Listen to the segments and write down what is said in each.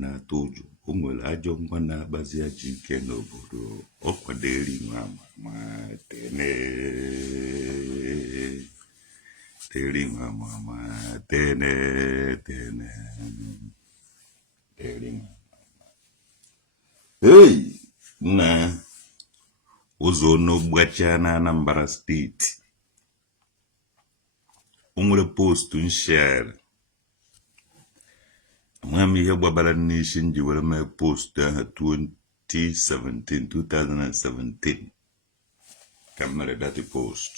na-atụ ụjọ o nwere ajọ ngwa na-akpazi ajọ ike n'obodo ọ kwaderi nwa ma teri nwa ma tene teri nwa. Hey na ụzọ n'ogbacha na Anambra steeti o nwere post nshare Mwami ihe gbabara n'isi nji were mee post ahụ 2017 ka mere dati post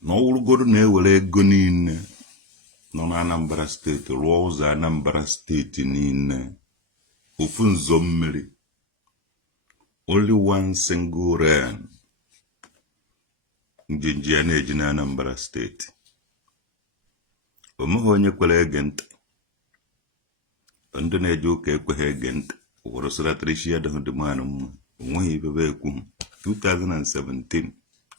na ọwụrụgodu na-ewere ego niile nọ na Anambra steeti rụọ ụzọ Anambra steeti niile ofu nzọ mmiri only one single rain njinji ya na-eji na Anambra steeti omeghị onye kwere ege ntị ndị na-eje ụka ekweghị ege ntị ụfọdụ sịra trishi ya dịghị dị mmanụ mma onweghị ibebe ekwu 2017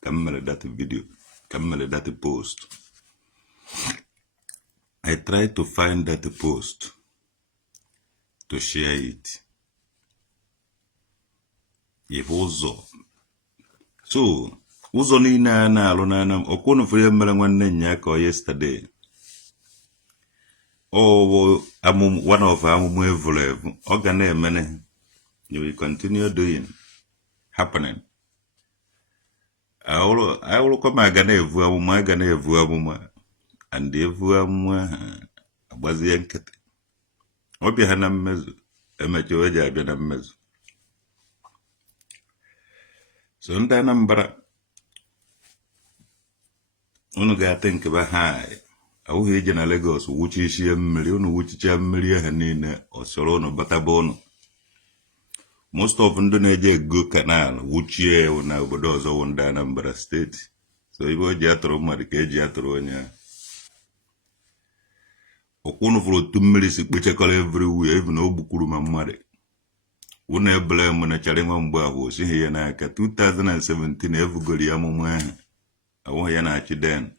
ka m mere that video ka m mere that post. I tried to find that post to share it ife ụzọ so ụzọ niile a na-alụ na ọkwụnụ fere mere nwanne nya ka yesterday one of amụmụ evulevu ọ ga na-emene you will continue doing happening awụrụkwa ma aga na-evu amụma aga na-evu amụma and evu amụma agbazie nkịtị ọbịa ha na mmezu emecha o ji abịa na mmezu. So ndị Anambra unu ga-ate nkeba ha awụghị ije na Lagos wuchichie mmiri unu wuchicha mmiri ahụ niile osoro unu bataba unu most of ndị na-eje ego kanal wuchie na obodo ọzọ wụ ndị Anambra steeti so ibe o ji atụrụ mmadụ ka eji atụrụ onye ọkwụnụ fụrụ otu mmiri si kpechakọrọ everywhere even o gbukwuru ma mmadụ unu ebele m na chara nwa mgbe ahụ osighi ya n'aka 2017 evugoro ya amụmụ ahụ awụghị ya na-achị den.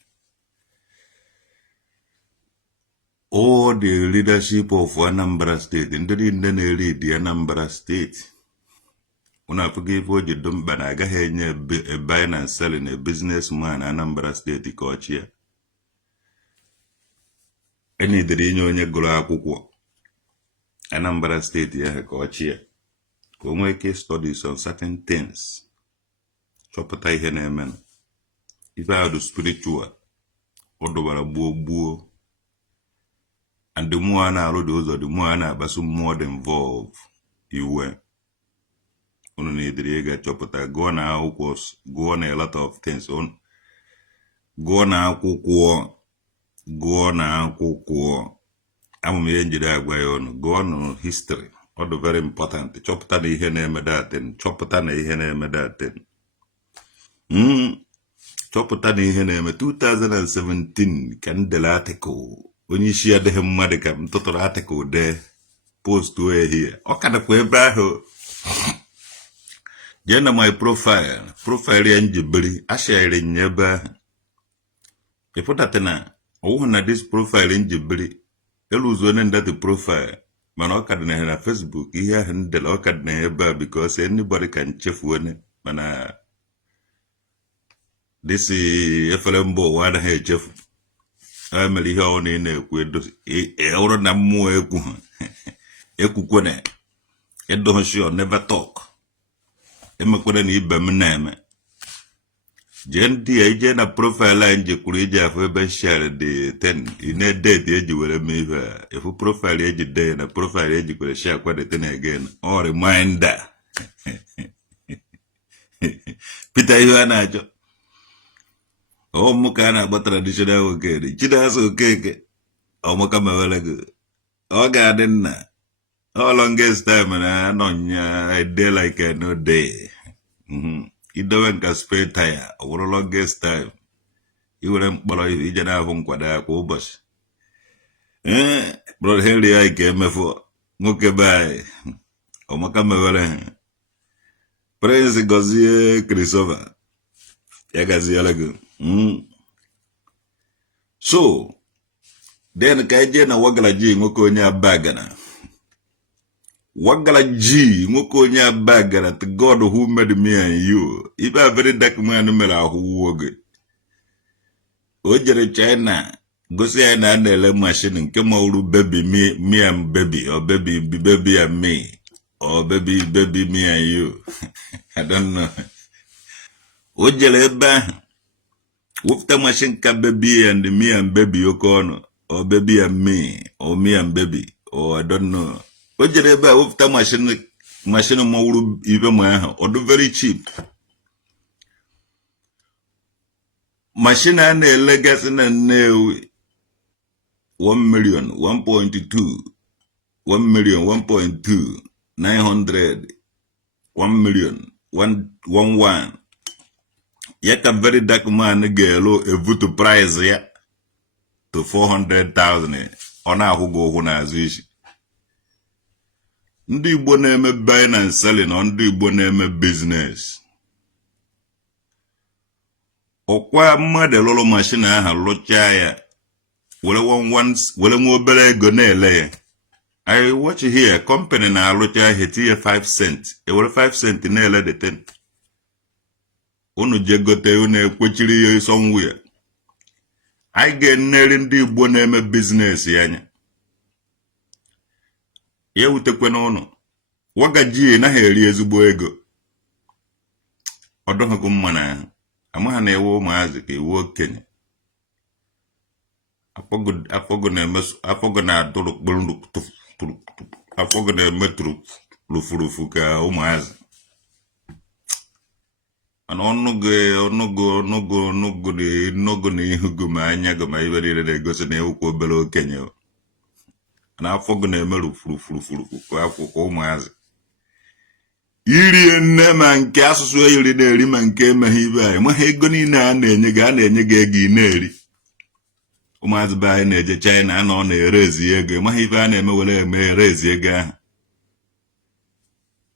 All the leadership of Anambra State, ndị niile na-lead Anambra State, unu apụghị ife o ji dị mkpa na agaghị enye a buying and selling a businessman Anambra State ka ọ chịa. Enidere inye onye gụrụ akwụkwọ Anambra State ya ka ọ chịa ka o nwee ike studies on certain things chọpụta ihe na-eme ife ahụ spiritual ọ dụbara gbuo and the more na-arụ dị ụzọ the more na-akpasu mmụọ dị involve iwe unu na-edere ịga chọpụta gụọ na akwụkwọ gụọ na a lot of things gụọ na akwụkwọ amụm ihe njide agwa ya ọnụ gụọ na history ọ dị very important chọpụta na ihe na-eme datin chọpụta na ihe na-eme datin chọpụta na ihe na-eme 2017 ka ndele article onye isi adịghị mmadụ ka m tụtụrụ article dee post ehihie ọ ka dịkwa ebe ahụ jee na my profile ya njibiri ashare nye ebe ahụ ịpụtate na ọwụhụ na this profile njibiri eluzo onye ndati profile mana ọ ka dị na Facebook ihe ahụ ndele ọ ka dị na ebe a because anybody can chefu onye mana this efere mba ụwa anaghị echefu mere ihe ọ na-ekwu ọrụ na mmụọ ekwu ha ekwukwe na edohoshi never talk emekwere na ibe m na-eme jee ndị ya ije na profile anyị jekwuru iji afọ ebe share dị 10 ine date eji were mee ihe a efu profile eji dee na profile ejikwere share kwa dị 10 again ọ reminder Peter ihe a na-achọ ọmụ ka a na-agba traditional okeke Chidaso Okeke ọmụka mewere gị ọ ga-adị nna all longest time na anọnya a day like a no day idowe nka spare tire ọ wụrụ longest time iwere mkpọrọ ije na-ahụ nkwado ya kwa ụbọchị brother Henry anyị ka emefu nwoke be anyị ọmụka mewere Prince Gozie Christopher ya gaziela gị so then ka eje na Wagala ji nwoke onye abagana. Wagala ji nwoke onye abagana, to God who made me and you. If a very dark man mere ahụ woge. O jere China, gosi ya na na-ele machine nke mauru baby me and baby, or baby and me, or baby me and you. I don't know. O jere ebe ahụ. Wufta machine ka baby and me and baby okono, or baby and me, or me and baby, or I don't know. Ojereba wufta machine mauru even my or do very cheap. Machine and a legacy and 1 million, 1.2, 1 million, 1.2, 900, 1 million, 1. Yet a very dark man girl a to price ya to 400,000 on a who go on as ish. Ndị Igbo na-eme buying and selling on ndị Igbo na-eme business. Ọkwa mmadụ lụrụ machine aha lụchaa ya were nwa obere ego na-ele ya. I watch here company na-alụcha ihe tinye 5 cent. Ewere 5 cent na-ele the 10. Unu je gote unu ekwechiri ya somewhere. Anyị ga-enere ndị Igbo na-eme business ya anya. Ya wutekwe n'ụnụ. Wagaji na ha eri ezigbo ego. Ọdọghị mma na ahụ. Amaha na-ewe ụmụazị ka ewe okenye. Afọgụ na-adụrụ kpụrụ afọgụ na-emetụrụ rufurufu ka ụmụazị. Mana ọnụgụ na ihugo ma anya gụ ma iberire na-egosi na ewukwa obere okenye. Na afọgụ na-eme rufurufuru kwa akwụkwọ ụmụazị. Iri nne ma nke asụsụ eyiri na-eri ma nke emeghe ibe anyị. Maha ego niile a na-enye gị ego ị na-eri. Ụmụazị be anyị na-eje China anọ na-erezi ego. Maha ibe a na-eme were eme erezi ego ahụ.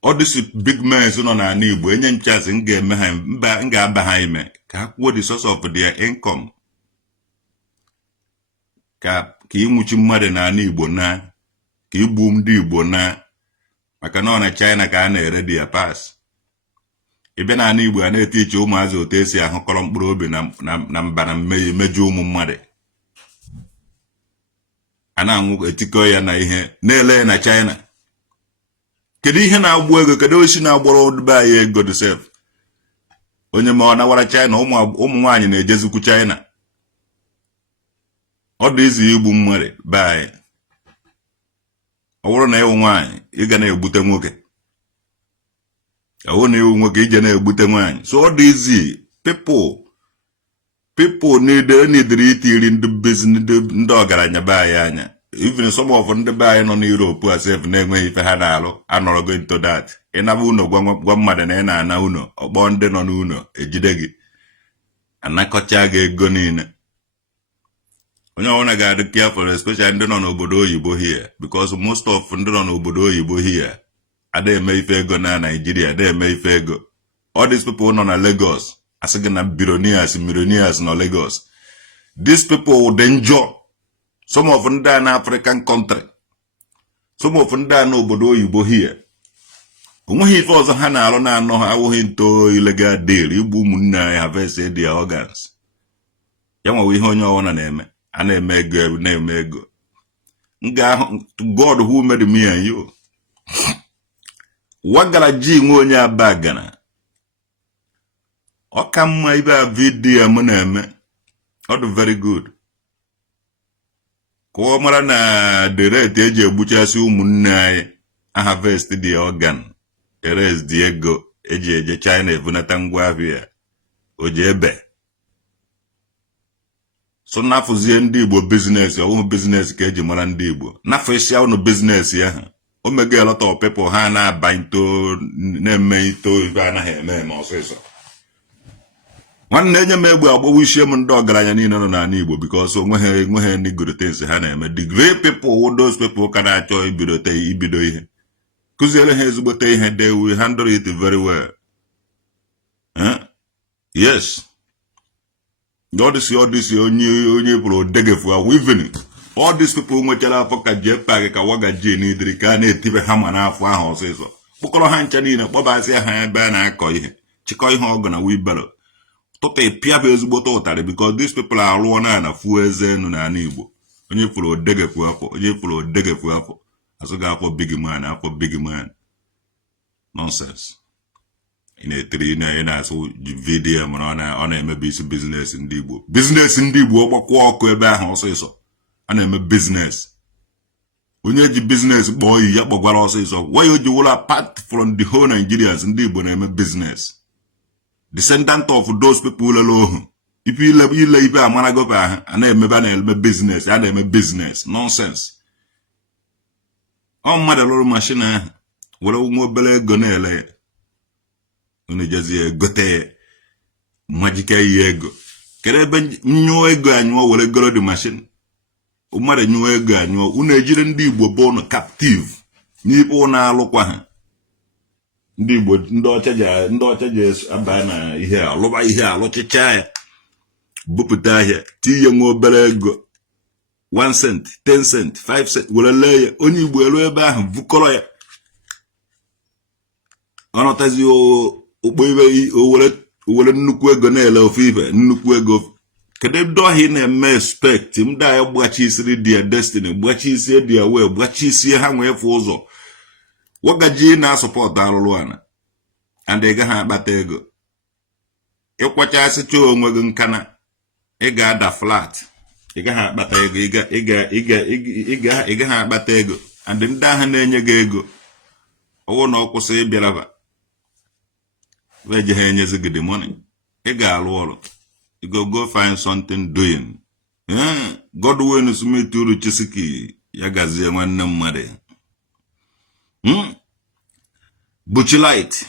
All these big men nọ n'ala Igbo enye nchasị m ga-aba ha ime ka ha kwuo the source of their income. Ka ịnwụchi mmadụ n'ala Igbo na ka igbu ndị Igbo na maka na ọ na China ka a na-ere dia pass. Ịbịa n'ala Igbo a na-eti iche ụmụazị otu esi ahụkọrọ mkpụrụ obi na mba na mmeju ụmụ mmadụ. A na-anwụ etikọ ya na ihe na-ele na China. Kedu ihe na-agbu ego? Kedu osi na-agbọrọ be anyị ego dị sef? Onye ma ọ nawara China ụmụ nwaanyị na-ejezikwu China. Ọ dị izi igbu mmadụ be anyị. Ọ bụrụ na ewu nwaanyị ị ga na-egbute nwoke. Ọ bụrụ na ewu nwoke ije na-egbute nwaanyị. So ọ dị izi people need itiri ndị business ndị ọgaranya be anyị anya. Even some of ndị be anyị nọ n'Europe asef na-enweghị ife ha na-alụ anọrọgo into that. Ịnaba ụnọ gwa mmadụ na ị na-ana ụnọ ọkpọ ndị nọ n'ụnọ ejide gị anakọcha gị ego niile. Onye ọbụla ga-adị careful, especially ndị nọ n'obodo oyibo here, because most of ndị nọ n'obodo oyibo here ada eme ife ego na Nigeria, ada eme ife ego. All these people nọ na Lagos asị gị na millionaires nọ Lagos. These people would enjoy some of ndị African country, some of ndị n'obodo oyibo here. Onweghị ife ọzọ ha na-alụ na-anọ ha awụghị nto illegal deal igbu ụmụnne anyị harvest their organs. Ya nwewe ihe onye ọwụna na-eme. A na-eme ego na-eme ego. God who made me and you. Wagala ji nwe onye abagana. Ọ ka mma ibe a vidio m na-eme. Ọ dị very good. Ka ọ mara na the rate eji egbuchasị ụmụnne anyị a harvest the organ. Erase the ego eji eje China evunata ngwa ahịa. O ji ebe. So nafuzie ndị Igbo business, ọwụ business ka eji mara ndị Igbo. Nafesia unu business ya ha. O mege a lot of people ha na-aba into na-eme ito ibe anaghị eme ọsịsọ. Nwanne enye m egbe agbawo isi m ndị ọgaranya niile nọ n'ala Igbo because onweghị ndị good things ha na-eme. The great people, those people ka na-achọ ibido ihe. Kụziere ha ezigbote ihe, they will handle it very well. Yes. All this onye bụrụ odegefu awụ even all these people nwechara afọ ka jee paaki ka waga jee n'idiri ka a na-etibe ha ma n'afọ ahụ ọsịsọ kpụkọrọ ha ncha niile kpọbasịa ha ebe a na-akọ ihe chịkọ ihe ọgụ na wibaro tụta ịpịa bụ ezigbote ụtarị because these people arụọ na fuo eze enu n'ala Igbo onye fụrụ odegefu afọ onye fụrụ odegefu afọ asụ ga afọ big man afọ big man nonsense ị na-etiri ị na-asụ vidiyo mana ọ na-emebe isi biznes ndị Igbo ọgbakwa ọkụ ebe ahụ ọsịsọ a na-eme biznes onye ji biznes kpọọ iyi ya kpọgwara ọsịsọ why o ji wụla apart from the whole Nigerians ndị Igbo na-eme biznes descendant of those people lele ohu ipe ile ibe amaragoba ahụ a na-eme biznes a na-eme biznes nonsense ọ mmadụ lụrụ mashin ahụ were nwa obere ego na-ele ya unu jezie gote ya majike ihe ego kere ebe nyụọ ego anyụọ were goro dị mashin mmadụ nyụọ ego anyụọ unu ejiri ndị Igbo bụ unu captive n'ipe unu alụkwa ha ndị Igbo ndị ọcha ji aba na ihe alụba ihe alụchicha ya bupụta ahịa tinye nwa obere ego 1 cent 10 cent 5 cent were lee ya onye Igbo elu ebe ahụ vukọrọ ya ọnọtazi okpo ibe owere nnukwu ego na-ele ofe ibe nnukwu ego kedu dohi na-eme expect mda ya gbachisiri dia destiny gbachisie dia wee gbachisie ha nwee fụ ụzọ wagaji na support arụrụ ana and ị gaghị akpata ego ịkwachasịcha onwe gị nkana ị ga-ada flat ị gaghị akpata ego ị gaghị akpata ego and ndị ahụ na-enye gị ego ọwụ na ọ kwụsị ịbịaraba wee je ha enyezi gị the money ị ga-alụ ọrụ you go find something doing Godwin Smith uru Chisiki ya gazie nwanne mmadụ Buchilight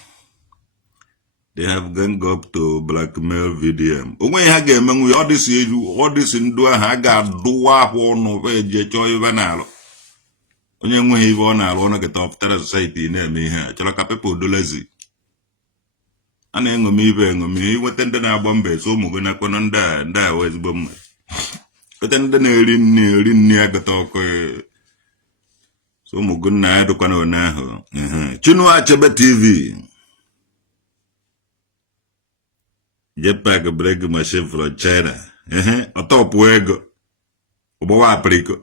they have gone up to blackmail VDM onwe ha ga-emenwu ya ọ dịsị ndụ ahụ a ga-adụwa ahụ ọnụ wee je chọọ ibe na-alụ onye nweghị ibe ọ na-alụ ọnụ geta ọpụtara society na-eme ihe a chọrọ ka people dolezi a na-eṅomi ibe eṅomi inweta ndị na-agba mba so ụmụ gị nakwana ndị a wee ezigbo mma weta ndị na-eri nri agata ọkụ so ụmụ gị nna ya dụkwana one ahụ Chinua Achebe TV jetpack break machine from China ọtọpụ ego ụgbawa apriko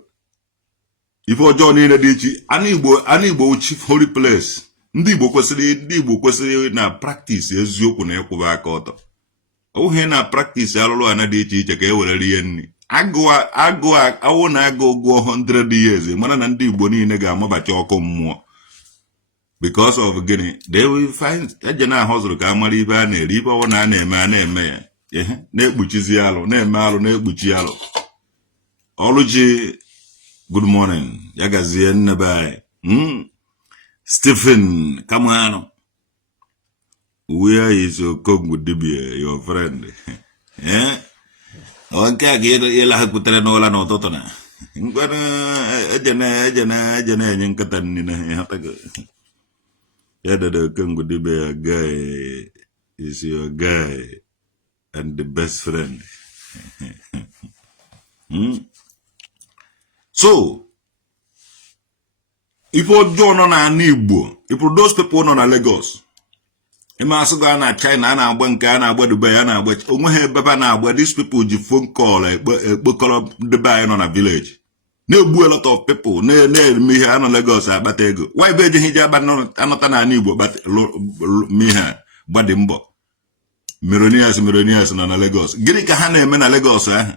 ife ọjọọ niile dị iche ana Igbo chief holy place ndị Igbo kwesịrị na practice eziokwu na ịkwụba aka ọtọ ohe na practice alụlụ ana dị iche iche ka e were rie nri awụ na agụ gụọ 100 years mana na ndị Igbo niile ga-amabacha ọkụ mmụọ because of gịnị they will find eje na ahụzụrụ ka amara ibe a na-eri ibe ọwụ na a na-eme ya na-ekpuchizi alụ na-eme alụ na-ekpuchi alụ ọlụji good morning ya gazie nnebe anyị Stephen Kamano where is Okongwu Dibia your friend nke a ga-ele ha kutere n'ụla n'ụtụtụ na ngwana ejena enye nkata nni na ịhata gị ya dada Okongwu Dibia guy is your guy and the best friend so if ọjọọ nọ na Igbo if those people nọ na Lagos ime asụgo na China a na-agba nke a na-agba Dubai a na-agba onwe ha ebe a na-agba these people ji phone call ekpokọrọ ndị be anyị nọ na village na-egbu a lot of people na-eme ihe a nọ Lagos akpata ego why be ejighị ji anọta na Igbo ihe gbadị mbọ Meronias nọ na Lagos gịnị ka ha na-eme na Lagos ahụ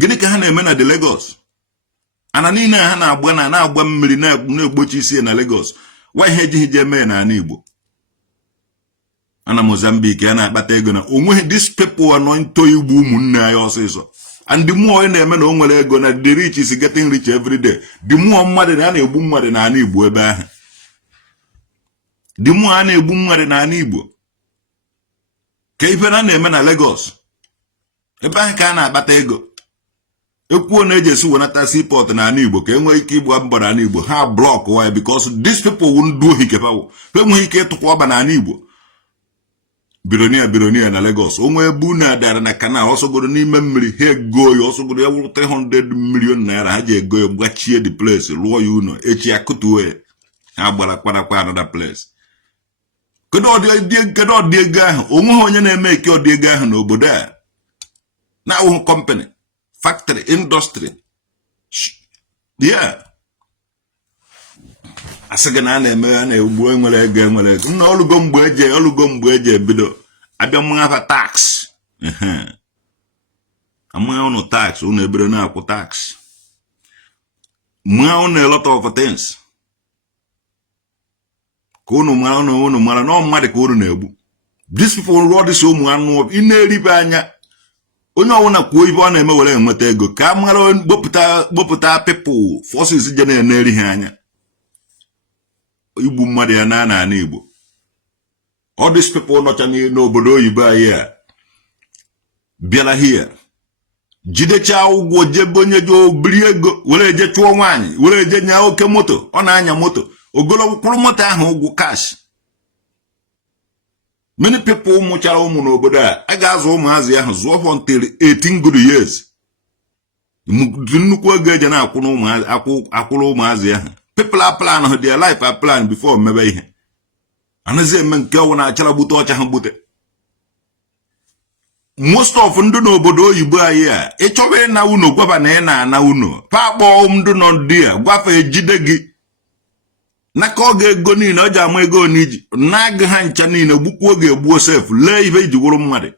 gịnị ka ha na-eme na the Lagos ana niile ha na-agba mmiri na-egbochi isi na Lagos why ha ejighị je mee na Igbo ana Mozambique a na-akpata ego na onwe these people are not to Igbo ụmụnne anyị ọsịsọ and the more na-eme na o nwere ego na the rich is getting rich every day the more mmadụ na-egbu mmadụ na Igbo ebe ahụ the more a na-egbu mmadụ na Igbo ka ife na-eme na Lagos ebe ahụ ka a na-akpata ego ekwuo na ejesi wenata seaport na Igbo ka enwee ike igbu mbọ na Igbo ha block why because these people won't do hikepawo enweghị ike ịtụkwa ọba na Igbo bironia na Lagos onwe ebu na dara na kana osogoro n'ime mmiri ha ego ya osogoro ya wuru 300 million naira ha je ego ya gbachie the place lụọ ya uno echi akutuwe ha gbara kwa another place kedu ọdị ego ahụ onwe onye na-eme ike ọdị ego ahụ n'obodo a na awụ company factory industry yeah asịga na na-eme a na-egbu enwere ego na olugo mgbe eje ebido abịa mwafa tax amwa unu tax unu ebido na-akwụ tax mwa unu a lot of things ka unu mara na mmadụ ka unu na-egbu these people rụọ dị so ụmụ anụ ị na-eribe anya onye ọwụna kwuo ibe ọ na-eme were enweta ego ka a mara gbopụta people forces je na-eri ha anya igbu mmadụ ya na ana Igbo all these people nọcha n'obodo oyibo anyị a bịara here jidecha ụgwọ jebe onye jo biri ego were eje chụọ nwaanyị were eje nya oke moto ọ na-anya moto ogologo kwụrụ moto ahụ ụgwọ cash many people mụchara ụmụ n'obodo a ga-azụ ụmụazị ahụ zụọ for until 18 good years nnukwu ego eje na-akwụrụ ụmụazị ahụ people are plan their life are plan before mebe ihe anaghị eme nke ọwụ na-achara gbute ọcha ha gbute most of ndị n'obodo oyibo anyị a ịchọba ịna uno gwaba na ị na-ana uno pa akpọ ndị nọ ndị a gwafe ejide gị naka ọ ga-ego niile ọ ji ama ego n'iji na-agụ ha ncha niile gbukwu oge egbuo sef lee ibe iji wụrụ mmadụ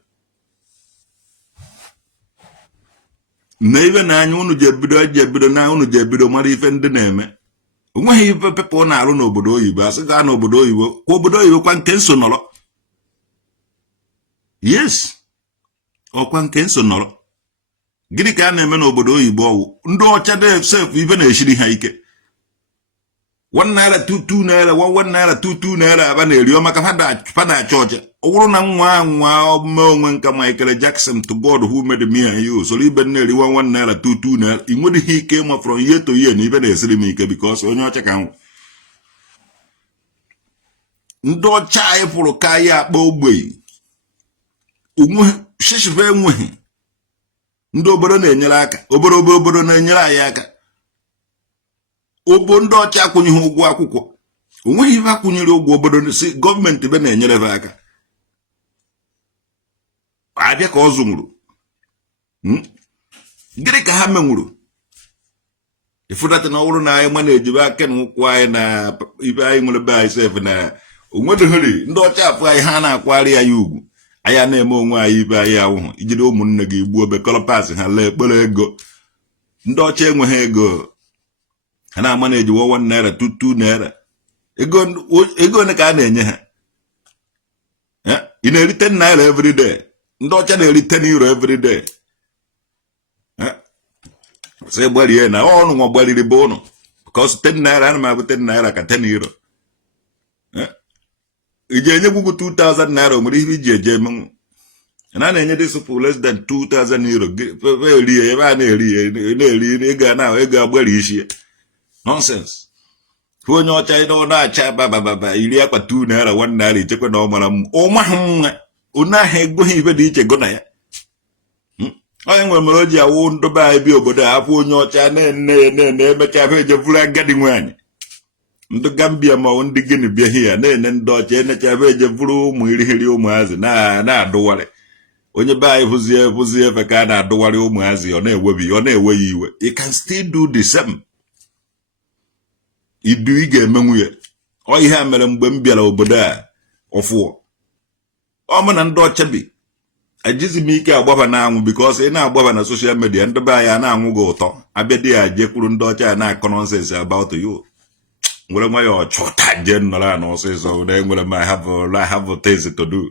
na ibe na anya unu ji ebido na unu ji ebido mara ife ndị na-eme onweghị ife pepa ọ na-arụ n'obodo oyibo asị gaa n'obodo oyibo kwa obodo oyibo kwa nke nso nọrọ yes ọkwa nke nso nọrọ gịnị ka a na-eme n'obodo oyibo ọwụ ndị ọcha dị sef ife na-eshiri ha ike 1 naira 2 naira 1 naira 2 naira aba na-eri maka fada achọ ọcha ọ bụrụ na nwa ome onwe nka Michael Jackson to God who made me and you soro ibe na-eri 1 naira 2 naira ị nweghị ike ịma from year to year na ibe na-esiri m ike because onye ọcha ka nwụ ndị ọcha anyị pụrụ ka ya akpa ogbenye onwe shishibe enweghị ndị obodo na-enyere aka obodo na-enyere anyị aka obo ndị ọcha akwụnyeghị ụgwọ akwụkwọ onweghị ife akwụnyere ụgwọ obodo si gọọmenti be na-enyere ha aka abịa ka ọ zụnwuru gịnị ka ha menwuru ifụdata na ọhụrụ na anyị ma na-ejibe aka na ụkwụ anyị na ibe anyị nwere be anyị sef na onwedogheri ndị ọcha afụ anyị ha na-akwari anyị ugwu anyị na-eme onwe anyị ibe anyị awụhụ ijide ụmụnne gị gbuo bekọlọpas ha lee kpere ego ndị ọcha enweghị ego ha na-ama na-eji 1 naira 2 naira ego ole ka a na-enye ha ị na-eri 10 naira everyday ndị ọcha na-eri 10 euro everyday sị gbarie na ọnụ nwa gbariri bụ ụnụ because 10 naira ana m abụ 10 naira ka 10 euro iji enye gwugwu 2000 naira o nwere ihe iji eje emenwu na na-enye dịsụpụ less than 2000 euro rie ebe a na-eri ego agbari isi nonsense onye ọcha ịnọ na-acha babababa iri akpa 2 naira 1 naira ichekwa na ọ mara ụma ha nwa onye ahụ egoghị ibe dị iche go na ya onye nwere mere o ji awụ ndobe anyị bi obodo a hapụ onye ọcha na-ene emecha ebe ejevuru agadi nwaanyị ndị Gambia ma ọ ndị Gini bịa hia na-ene ndị ọcha enecha ebe ejevuru ụmụ irighiri ụmụazị na-adụwarị onye be anyị hụzie efe ka a na-adụwarị ụmụazị ọ na-ewe ya iwe you can still do the same idu ị ga-emenwu ya ọ ihe a mere mgbe m bịara obodo a ọfụọ ọ mụ na ndị ọcha bi ejizi m ike agbaba na-anwụ because ị na-agbaba na social media ndị be anyị na-anwụ gị ụtọ abịa dị ya jekwuru ndị ọcha na-akọ nonsense about you nwere nwa ya ọchọta je nọrọ a n'ọsịsọ na enwere m I have things to do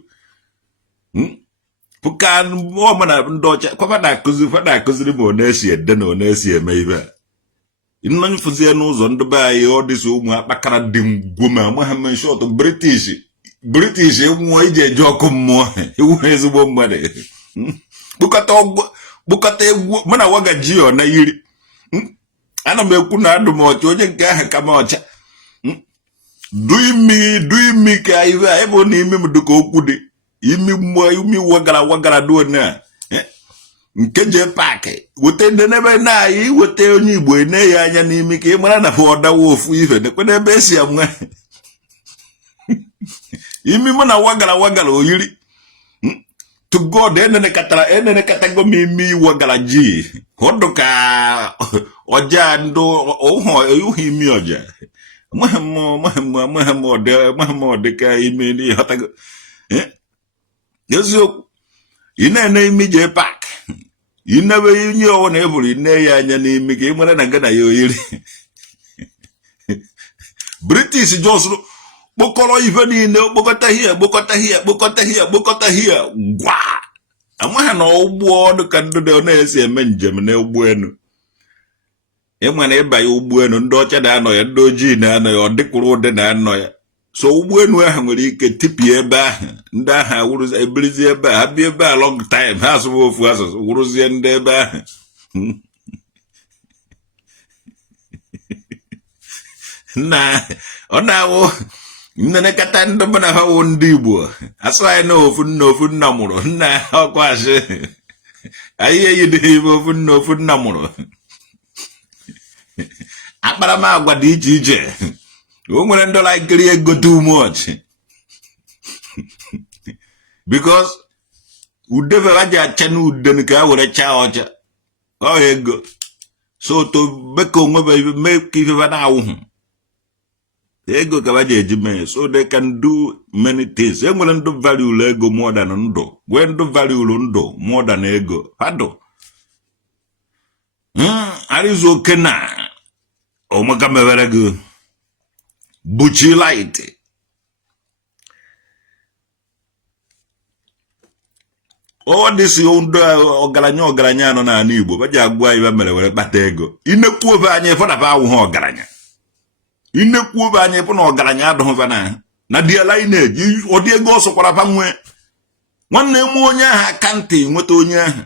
pụka ọ na ndị ọcha kwaba na-akụziri m one esi ede na one esi eme ibe nnọnye fụzie n'ụzọ ndị be anyị ọ dịsị ụmụ akpakara dị ngwo ma ma ha menshọt British nwụọ iji eji ọkụ mmụọ iwu ezigbo mmadụ kpụkọta egwu mụ na wagaji ọ na yiri ana m ekwu na adụ m ọcha onye nke ahụ ka m ọcha du imi ka ibe a ebe ọ na ime m dịka okwu dị imi wagara do na nke je park wote nebe na yi wote onye Igbo ne ya anya n'imi ka ị mara na odawo ofu ife ne kwene ebe esi amwa imi mo na wagara oyiri to God enene katago mi wagara ji hodoka oja ndo oho yuhi mi oja mahamo de ka imi ni hotago yezo ine imi je park inewe inye o na eburu ine ya anya n'imi ka ị mara na ngana ya oyiri British just kpokọrọ ife niile kpokọta hie gwa amaghị na ụgbọ ọdụ ka ndị na-esi eme njem na ụgbọ elu ịma na ịbanye ụgbọ elu ndị ọcha na-anọ ya ndị ojii na-anọ ya ọ dịkwuru ụdị na-anọ ya so ụgbọ elu ahụ nwere ike tipie ebe ahụ ndị ahụ ebirizie ebe a ha bịa ebe a long time ha asụba ofu asụsụ wụrụzie ndị ebe ahụ na ọ na-awụ nnene kata ndị mụ na ha wụ ndị Igbo asụ anyị na ofu nna mụrụ nna ọkwasị anyị eyidịghị ibe ofu nna mụrụ akparamagwa dị iche iche o nwere ndị laikiri ego too much because ude fere ji acha na ude ka ha were chaa ọcha ọ ego so to beka onwe mee ka ife na-awụhụ ego ka baje ejime so they can do many things. Enwere ndo value ego more than ndo. When ndo value ndo more than ego. Hado. Arizo kena. Omaka meverego. Buchi light. All this ogaranya no na Igbo. Baje agwa ibe mere were kpata ego. Inekwu ove anya fo na ba awu ogaranya. Inekwu obe anyị bụ na ọgaranya adọghịva na diala ineji ọdị ego ọsọ kwara fa nwe nwanne m onye ahụ akantị nweta onye ahụ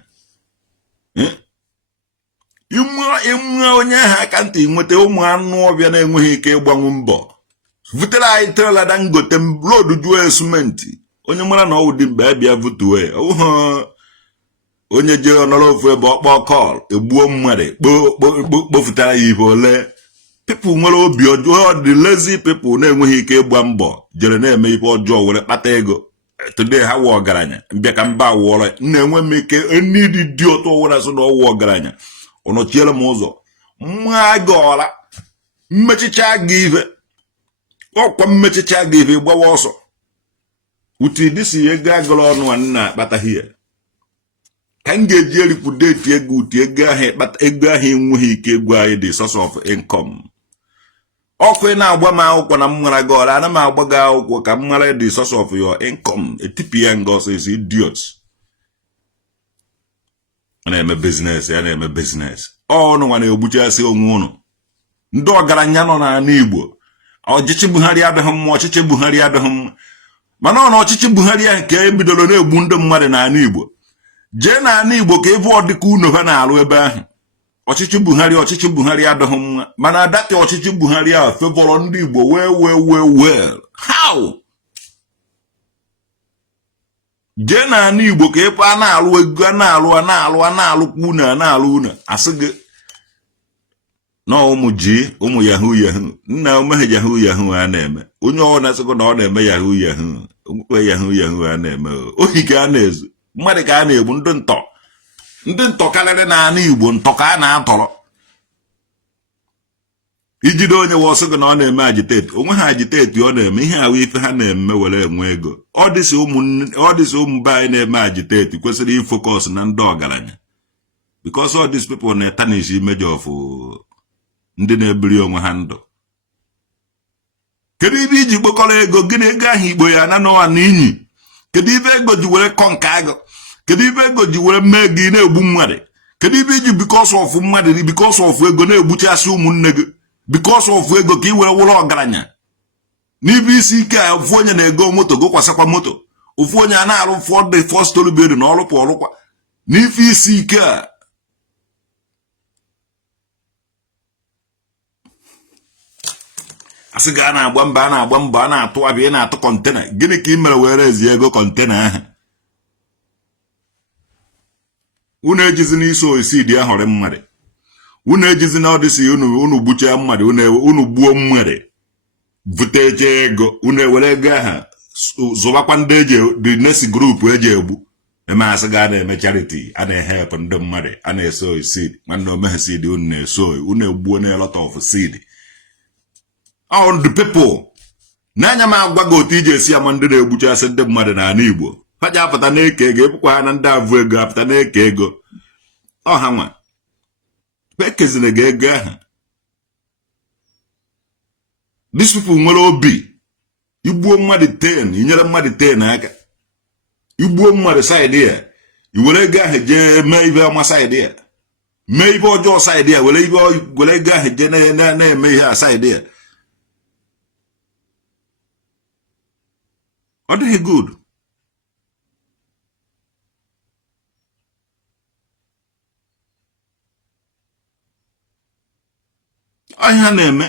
ịmụ onye ahụ akantị nweta ụmụ anụ ọbịa na-enweghị ike ịgbanwe mbọ vutere anyị trela Dangote lodu juo simenti onye mara na ọwụ dị mgbe abịa vutue onye je ọnọrọ ofu ebe ọkpọ kọl egbuo mmadụ kpofutara ya ife ole people nwere obi ọjọọ the lazy people na-enweghị ike ịgba mbọ jere na-eme ife ọjọọ were kpata ego today ha wụ ọgaranya mbịa ka mba wụọrọ na-enwe m ike ndị dị ọtọ were asụ na ọwụ ọgaranya ọnọchiere m ụzọ mma gị ọra mmechicha gị ife ọkwa mmechicha gị ife gbawa ọsọ uti dịsi ego agụrụ ọnụ a nna akpataghị ya ka m ga-eji eripụdeti ego uti ego ahụ enweghị ike egwu anyị the source of income ọkụ na-agba m akwụkwọ na m nwara gị ọrụ ana m agba gị akwụkwọ ka m mara the source of your income etipi ya nga ọsọ isi idiot na-eme business ọnụ nwa na-egbuchasị onwe ụnụ ndị ọgaranya nọ n'ala Igbo ọchịchị Buhari adịghị mma mana ọ na ọchịchị Buhari ahụ ka ebidoro na-egbu ndị mmadụ n'ala Igbo jee n'ala Igbo ka ebe ọ dịka unu ha na-alụ ebe ahụ ọchịchị Buhari adịghị mma mana adati ọchịchị Buhari ahụ fevọrọ ndị Igbo well how jee n'ala Igbo ka ebe a na-alụ ego a na-alụkwa unu asị gị na ụmụ yahoo nna omeghe yahoo a na-eme onye ọ na-asịkwa na ọ na-eme yahoo a na-eme ohi ka a na-ezu mmadụ ka a na-egbu ndị ntọ karịrị n'ala Igbo ntọ ka a na-atọrọ ijide onye wọsị gị na ọ na-eme agiteti onwe ha agiteti ọ na-eme ihe ahụ ife ha na-eme were enwe ego ọ dịsị ụmụ be anyị na-eme agiteti kwesịrị ifokọs na ndị ọgaranya because all these people na-etanish image of ndị na-ebiri onwe ha ndụ. Kedu ibe iji kpokọrọ ego gịnị ego ahụ Igbo ya na n'ụwa n'inyi? Kedu ibe ego ji were kọnka agụ? Kedu ibe ego ji were mee gị na-egbu mmadụ? Kedu ibe iji because of mmadụ because of ego na-egbuchasị ụmụnne gị because of ego ka ị were wụrụ ọgaranya? N'ibe isi ike a ofu onye na-ego moto gokwasakwa moto, ofu onye a na-arụ for the first story building na ọrụkwa n'ife isi ike a. asị ga na-agba mba na-agba mba na-atụ abịa na-atụ kọntena gịnị ka ị mere were ezie ego kọntena ahụ unu ejizi n'isi oisidi ahụrụ mmadụ unu ejizi na ọdịsi unu gbuchaa mmadụ unu gbuo mmadụ vuteje ego unu ewere ego ahụ zụbakwa ndị eji the next group eji egbu eme asị ga na-eme charity a na-ehep ndị mmadụ a na-eso seed nwanne omeghe seed unu na-eso unu egbuo na a lot of seed all the people n'anya m agwa gị otu iji esi ama ndị na-egbuchasị ndị mmadụ n'ala Igbo paja apụta na-eke ego epụkwa ha na ndị avụ ego apụta na-eke ego ọha nwa ekezina gị ego ahụ these people nwere obi igbuo mmadụ 10 inyere mmadụ 10 aka igbuo mmadụ saịdị ya iwere ego ahụ jee mee ibe ọma saịdị ya mee ibe ọjọọ saịdị ya were ego ahụ jee na-eme ihe a saịdị ya ọ dịghị good ahịa na-eme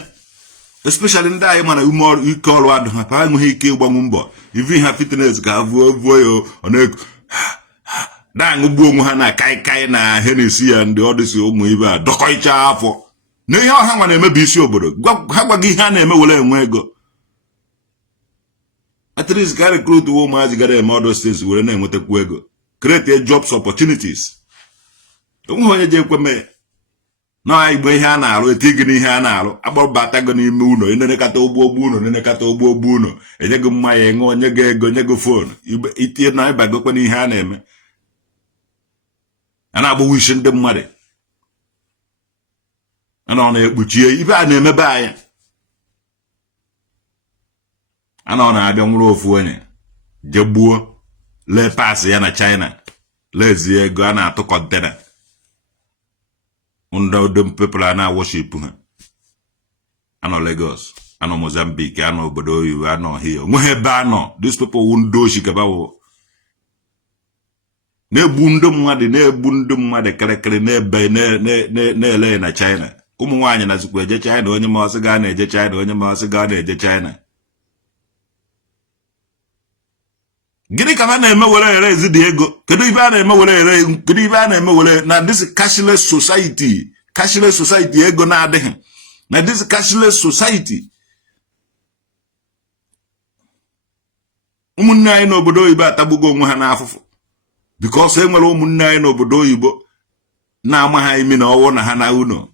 especially ndị anyị mana ume ọrụ ike ọrụ adụ ha pa enweghị ike ịgbanwu mbọ ivi ha fitness ka ha vuo ya ọ na-eku na-aṅụgbu onwe ha na kaikai na henesi ya ndị ọdịsi ụmụ ibe a dọkọicha afọ na ihe ọha nwa na-emebi isi obodo ha gwaghị ihe a na-eme were enwe ego at least ka recruit ụmụazị gara eme ọdụ steeti were na-enwetakwu ego create jobs opportunities onweghị onye ji ekwe mee na Igbo ihe a na-arụ eti gị ihe a na-arụ agbabata gị n'ime ụlọ enenekata ụgbọ ụlọ nenekata ụgbọ ụlọ enye gị mmanya ṅụọ onye gị ego nye gị fon itinye na ịbagokwa n'ihe a na-eme a na-agbawa isi ndị mmadụ a na ọ na-ekpuchie ibe a na-emebe anya a na ọ na-abịa nwụrụ ofu onye je gbuo lee paasị ya na China lezie ego a na-atụ kọntena ndị people a na-worship ha anọ Lagos anọ Mozambique anọ obodo oyibo anọ here onweghị ebe anọ these people wu ndị oshi kabawo na-egbu ndị mmadụ kịrịkịrị na-ebe na-ele na China ụmụ nwaanyị na zikwa eje China onye ma ọsị gaa na-eje China onye ma ọsị gaa na-eje China gịnị ka ha na-eme were ere ezidi ego kedu ibe a na-eme were ere kedu ibe a na-eme were na this cashless society ego na-adịghị na this cashless society ụmụnne anyị n'obodo oyibo atagbugo onwe ha n'afụfụ because e nwere ụmụnne anyị n'obodo oyibo na-ama ha imi na ọwụ na ha na ụlọ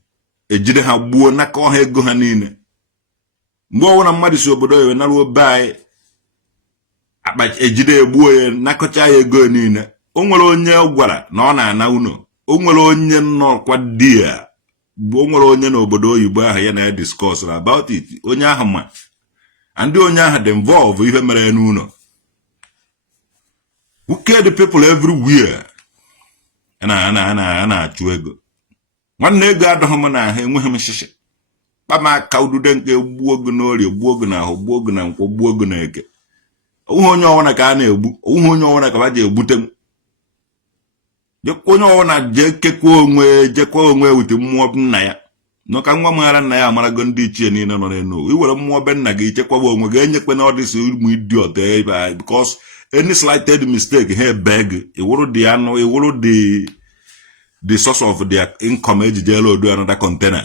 ejide ha gbuo naka ọha ego ha niile mgbe ọwụ na mmadụ si obodo oyibo naruo be anyị ejide egbuo ya nakọcha ya ego niile o nwere onye gwara na ọ na-ana ụlọ o nwere onye nọkwa di ya bụ o nwere onye n'obodo oyibo ahụ ya na-discuss about it onye ahụ ma ndị onye ahụ dị involve ihe mere n'ụlọ who care the people everywhere na-achụ ego nwanne ego adọghị m na ahụ enweghị m shishi kpama aka udude nke gbuo ogo n'orie gbuo ogo na ahụ gbuo ogo na nkwọ gbuo ogo na eke onwe onye ọwụna ka a na-egbu onwe onye ọwụna ka ba ji egbute m onye ọwụna jekwa onwe wute mmụọ nna ya n'ọka nwa maara nna ya amarago ndị ichie niile nọ n'elu iwere mmụọ be nna gị chekwaba onwe gị enyekwe na ọdịsi ụmụ idiot ebe because any slighted mistake ha ebe gị iwụrụ dị anụ iwụrụ the source of their income ejidela odu another container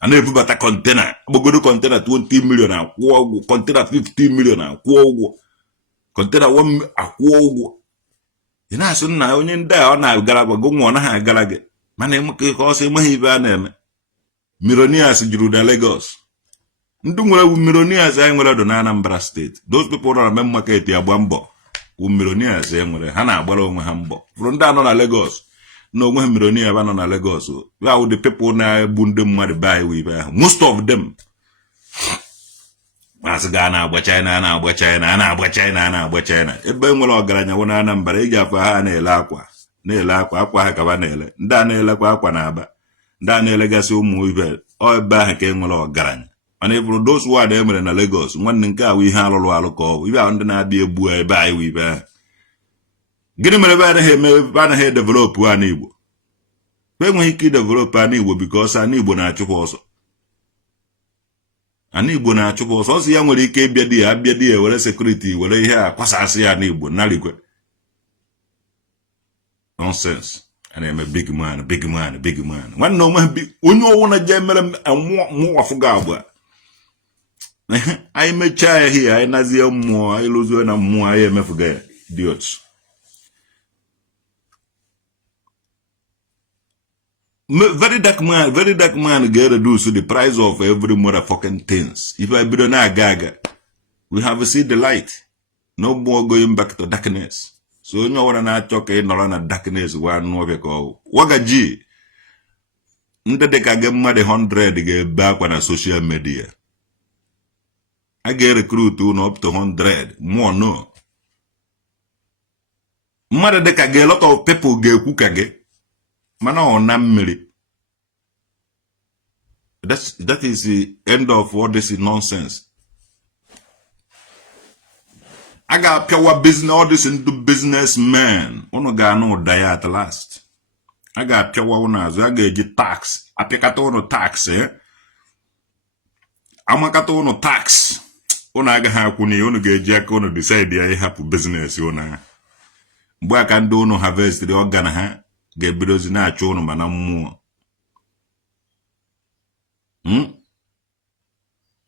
a na-ebubata container agbagodo container 20 million akwụọ ụgwọ container 50 million akwụọ ụgwọ container 1 akwụọ ụgwọ ị na-asụ nna onye ndị a ọ na-agara gị nwa ọ naghị agara gị mana ka ọsọ enweghị ibe a na-eme millionaires juru na Lagos ndị nwere millionaires anyị nwere do na Anambra steeti those people nọ na main market agba mbọ wu millionaires nwere ha na-agbara onwe ha mbọ fụrụ ndị anọ na Lagos na onwe ha millionaire aba nọ na Lagos ya wụ the people na-egbu ndị mmadụ be anyị ibe ahụ most of them asị ga na-agba China na-agba China ebe nwere ọgaranya wụ na Anambra ị ga-afụ ha na-ele akwa ha ka ba na-ele ndị a na-elekwa akwa na Aba ndị a na-elegasị ụmụ ibe ebe ahụ ka e nwere ọgaranya mana ịbụrụ those word e mere na Lagos nwanne nke ahụ ihe alụrụ ka ọ bụ ibe ahụ ndị na-abịa egbu ebe anyị ibe ahụ gịnị mere ebe anaghị edevelopụ ana Igbo enweghị ike idevelopụ ana Igbo because ana Igbo na-achụkwa ọsọ Ana Igbo na-achụpụ ọsọ ya nwere ike ịbịa di ya were security were ihe a kwasasị ya na Igbo narigwe. Nonsense. And I'm a big man. Nwanne onye ọwụna je mere mụ afụga agba. Anyị mechaa ya here, anyị nazie mmụọ, anyị lụzuo na mmụọ, anyị emefuga ya. Idiots. Very dark man get reduce the price of every motherfucking things. If I build na gaga, we have seen the light. No more going back to darkness. So onye ọwụna na-achọ ka ị nọrọ na darkness wa n'ọbịa ka ọ wagaji. Ndị dịka gị mmadụ 100 ga-ebe akwa na social media. I get recruit up to 100. More no. Mmadụ dịka gị a lot of people ga-ekwu ka gị. Mana ọ na mmiri. That is the end of all this nonsense. I got pure business, all this into businessmen. Ono ga no die at last. I got pure one as I get tax. I pick at ono tax, eh? Amakato ono tax. Ona ga ha kuni ono ga jack ono decide ya hapu business ona. Mgbe ka ndo ono harvest the organ ha ga bidozi na achu ono mana mmụọ.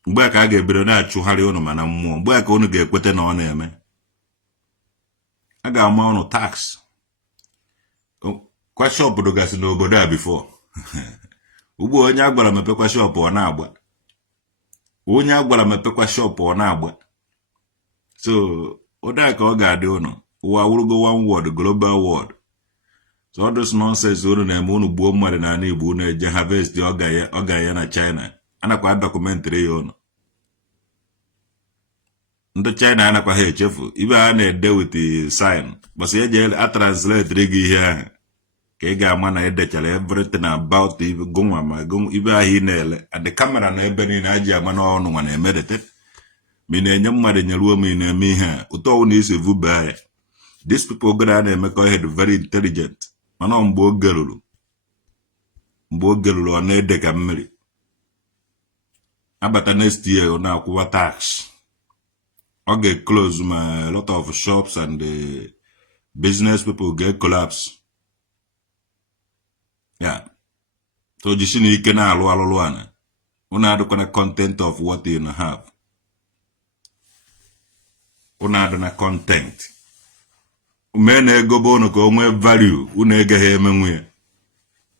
Mgbe ka a ga-ebido na-achụgharị ụnụ mana mmụọ, mgbe ka ụnụ ga-ekwete na ọ na-eme, a ga-ama ụnụ tax. Kwa shop dogasị n'obodo a before. Ugbu onye agwara mepekwa shop ọ na-agba. Onye agwara mepekwa shop ọ na-agba. So oda ka ọ ga-adị ụnụ. Ụwa wụrụgo one word, global word. So all this nonsense ụnụ na-eme ụnụ gbuo mmadụ na Ala Igbo ụnụ eje harvest ọ ga ya na China. Anakwa documentary ya ụnụ. Ndị China anakwa ha echefu. Ibe a na-ede with the sign. Basi eje a translate gị ihe ahụ. Ka ị ga-ama na edechara everything about ibe gonwa ma ibe ahụ ị na-ele. And the camera na ebe niile aji ama na ọnụ nwa na-emedete. Ma ị na-enye mmadụ nyeruo ma ị na-eme ihe a. Ụtọ ọwụ na isi vube ya. These people gara na-emekọ ihe very intelligent. Mana mgbe oge ruru ọ na-ede ka mmiri. Abata next year ọ na-akwụwa tax. Ọ ga-close ma a lot of shops and the business people get collapse. Yeah. So jisi na ike na-alụ alụlụ ana. Una adụkwana content of what you have. Una adụ na content. Ume na-egobe unu ka o nwee value. Unu egeghị emenwe ya.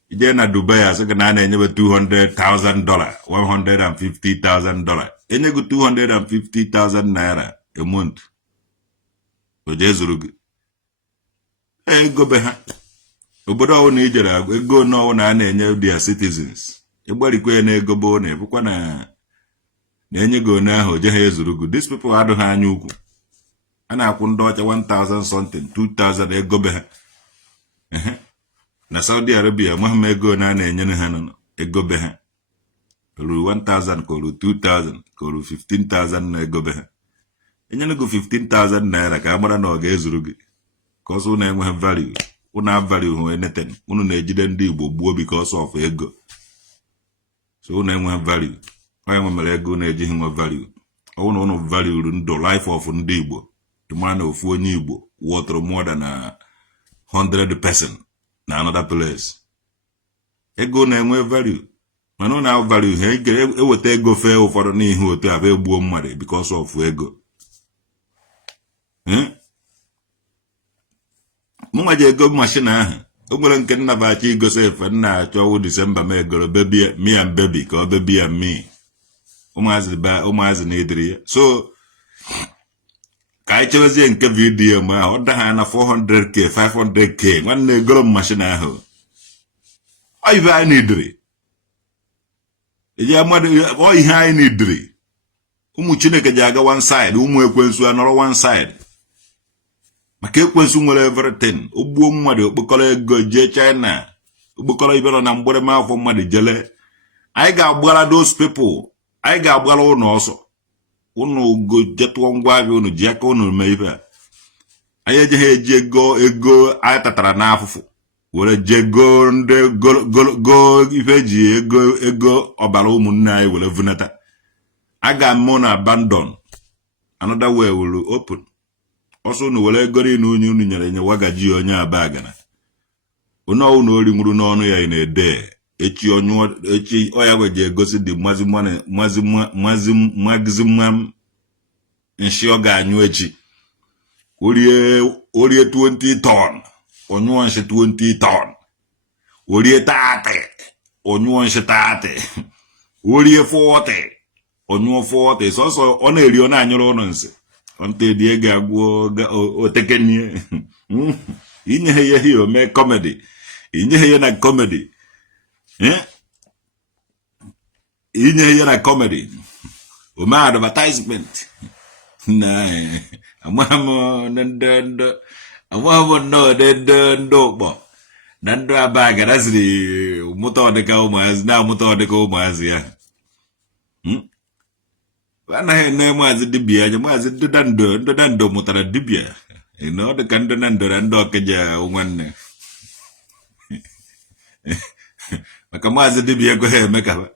Ije na Dubai asị ka na na-enyebe $200,000, $150,000. Enyego $250,000 naira a month. Oje zuru gị. Egobe ha. Obodo ọwụ na ijere ego n'ọwụ na a na-enye their citizens. Egbarikwe na egobe ọ na-ebukwa na-enye go na ahụ oje ha ezuru gị. These people adụghị anya ukwu. A na-akwụ ndị ọcha 1,000 something, 2,000 egobe ha. Na Saudi Arabia mahama ego na na-enyere ha nọ egobe ha. Kolu 1,000 kolu 2,000 kolu 15,000 na egobe ha. Enyere go 15,000 naira ka agbara na ọ ga-ezuru gị. Because unu enweghị value. Unu have value hụ anything. Unu na-ejide ndị Igbo gbuo because of ego. So unu enweghị value. Onye nwe mere ego na-ejighị nwe value. Unu value ndụ life of ndị Igbo. Ịma na ofu onye Igbo worth more than 100 person na another place. Ego na-enwe value. Mana na value ha eweta ego fee ụfọdụ n'ihe otu abụ egbuo mmadụ because of ego. Mụnwa ji ego machine ahụ. O nwere nke nnabachi igosi efe nna achọ ọwụ December ma egoro me and baby ka ọ baby and me. Ụmụazị na-ediri ya. So ka anyị chebezie nke vidiyo mgbe ahụ ọ daha na 400k 500k nwanne egoro machine ahụ. Ọ ibe anyị na-ediri. Ọ ihe anyị na-ediri. Ụmụ Chineke ji aga one side, ụmụ ekwensu anọrọ one side. Maka ekwensu nwere everything. Ogbuo mmadụ okpokọrọ ego jee China. Okpokọrọ ibero na mgbere afọ mmadụ jele. Anyị ga-agbara those people. Anyị ga-agbara ụnụ ọsọ. Ụnụ go jetụọ ngwa abịa ụnụ ji aka ụnụ mee ibe a. Anyị ejeghị eji ego anyị tatara n'afụfụ. Were je go ndị go ife ji ego ọbara ụmụnne anyị were vunata. aga m na abandon, another way will open. Also no wele gori no unu nyere nyewa gaji onye abagana. Ono unu ori nwuru n'ọnụ ya in a day. Echi oya weje gosi di maximum nshi oga anyu echi. Orie 20 ton. Onyu nshi 20 ton. Orie 30. Onyu nshi 30. Orie 40. Onyu 40. So ona eri ona anyoro ono nsi. Onte die ga gwo otekenie. Inye ye hiyo me comedy. Inye ye na comedy. Inye ye na comedy. Uma advertisement. Nah. Amamo nendo bo. Nando abaga dasri muto de ka umaz na muto de ka umaz ya. Wana ne mwazi dibia je mwazi dando mutara dibia. No de kando nando keja umwanne. Maka mwazi dibia ko he meka.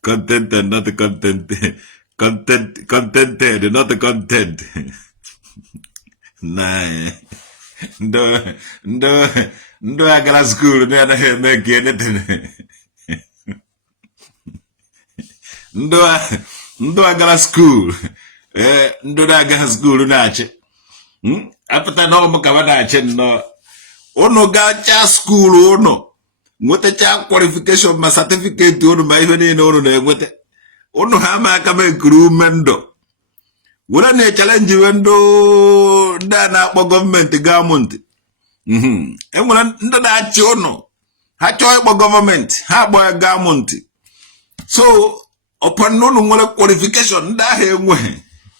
Content and not the content. Contented, not the content. Nah. No, I got a school and I have make anything. No, I got a school. No, I got a school in Archie. After that, no, Macavanache, no. Oh, no, gacha school, oh, no. What a child qualification, my certificate, to my even in order with it. Oh, no, how am I coming crew mendo? What a challenge you endo dana government government. And when that you know, how government, how boy government. So, upon no qualification, that way,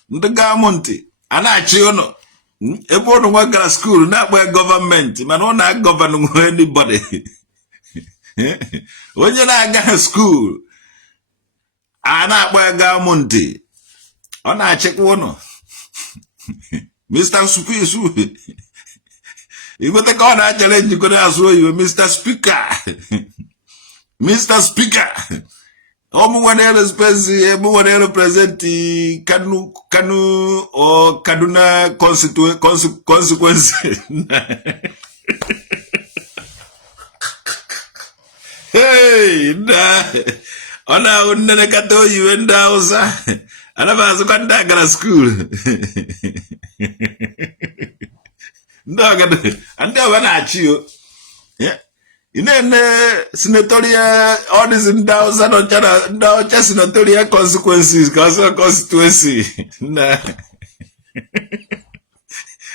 the government, and I know. Everyone work at school, not by government, man, not govern anybody. When you not got school, I not by government. On I check one. Mr. Speaker, you got the corner challenge, you could ask you, Mr. Speaker. Mr. Speaker. Everyone represent Kanu or Kaduna consequences. Hey, ona unene kato you and dausa. Anaba azukanda gara school. Ndagade. Anda wana achio. Yeah. Inene senatorial all this in dausa no chana dausa senatorial consequences cause constituency. Na.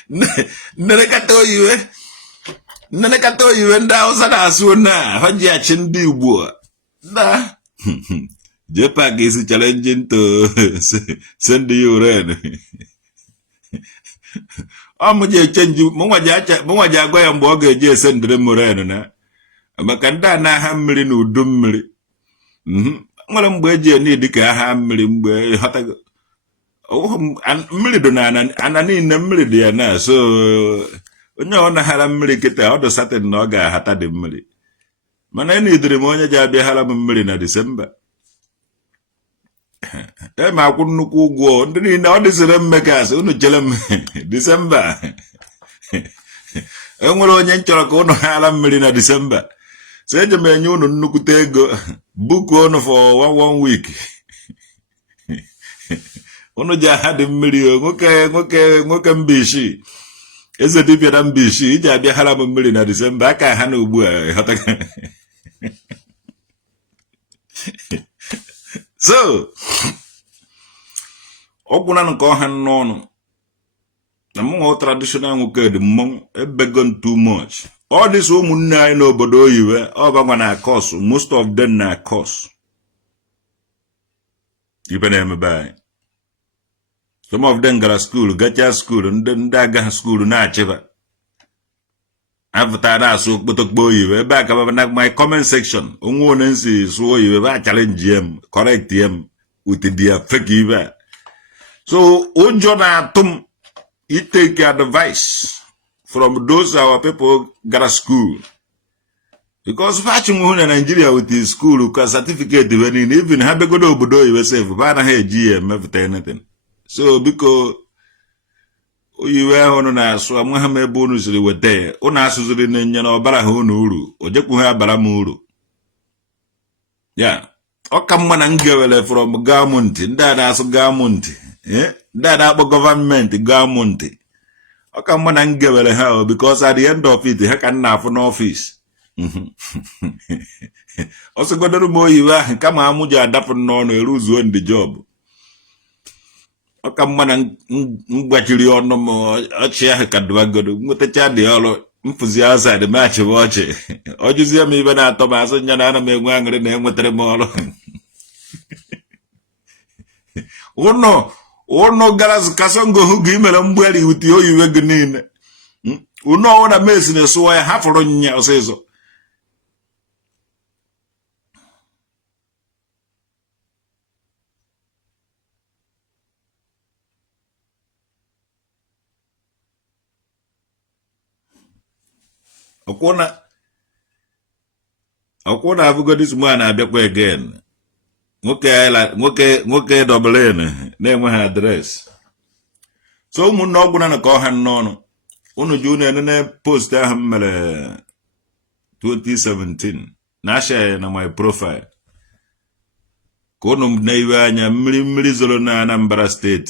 Nene kato you eh. Nene kato you and dausa na asuna. Haji achindi Igbo. Na. Jepak is challenging to send you red. Omoje change mwaja gwa ya mboge je send them red na. Makanda na ha mmiri na udu mmiri. Nwere mgbe eji eni dịka ha mmiri mgbe hata mmiri do na ana niile mmiri dị ya na so onye ọ na-ahara mmiri kịta ọ do satin na ọ ga-ahata dị mmiri. Mana eni idiri m onye ji abịa hara m mmiri na Disemba. Ma akwụ nnukwu ụgwọ ndị niile ọ dịsịrị mmekas unu chere m Disemba. Enwere onye nchọrọ ka unu hara mmiri na Disemba. So eje m enye unu nnukwute ego book unu for one week. Unu ji aha dị mmiri o nwoke mbishi. Eze dibịa na mbishi iji abịa hara m mmiri na Disemba aka ha na ugbu a. So ogwuna nke ọha n'ọnụ na mụ traditional nwoke dị mmụọ ebegon too much. All this ụmụnne anyị n'obodo oyiwe ọ bagwa na course, most of them na course. Ibe na-emebe anyị. Some of them gara school, gacha school, ndị agaghị school na-achịba. After that, so kpotokpo oyiwe back na my comment section. Onwe one nsi so oyiwe ba challenge him, correct him with their fake iwe. So ụjọ na atum you take advice from those our people got a school. Because watching one in Nigeria with his school, because certificate even have a good obodo yourself, but I had GM anything. So because you were on us, so I'm going to have a bonus with there. On us is in Barahunu, or Jakuha Baramuru. Yeah. O come and give from Gamunti, that as Gamunti, that our government, Gamunti. O come and give her because at the end of it, he can have an office. Also, got a more you are, come on, Muja Dapper non a ruse on the job. O come and what you on no more, a chair can do a good with a child, the all enthusiasm the match of watch it. Or you see me even at Thomas and Yanana may wang the name with the mall. Oh no, Galas Casongo who give me a umbrella with you again. Who know what I'm missing, so I have for on say so. Okona have got this man I be again. Okay, double N, name her address. So mun no guna call her no. Uno junior and post them 2017. Nasha na my profile. Konum neighbor milizolo na Anambra State.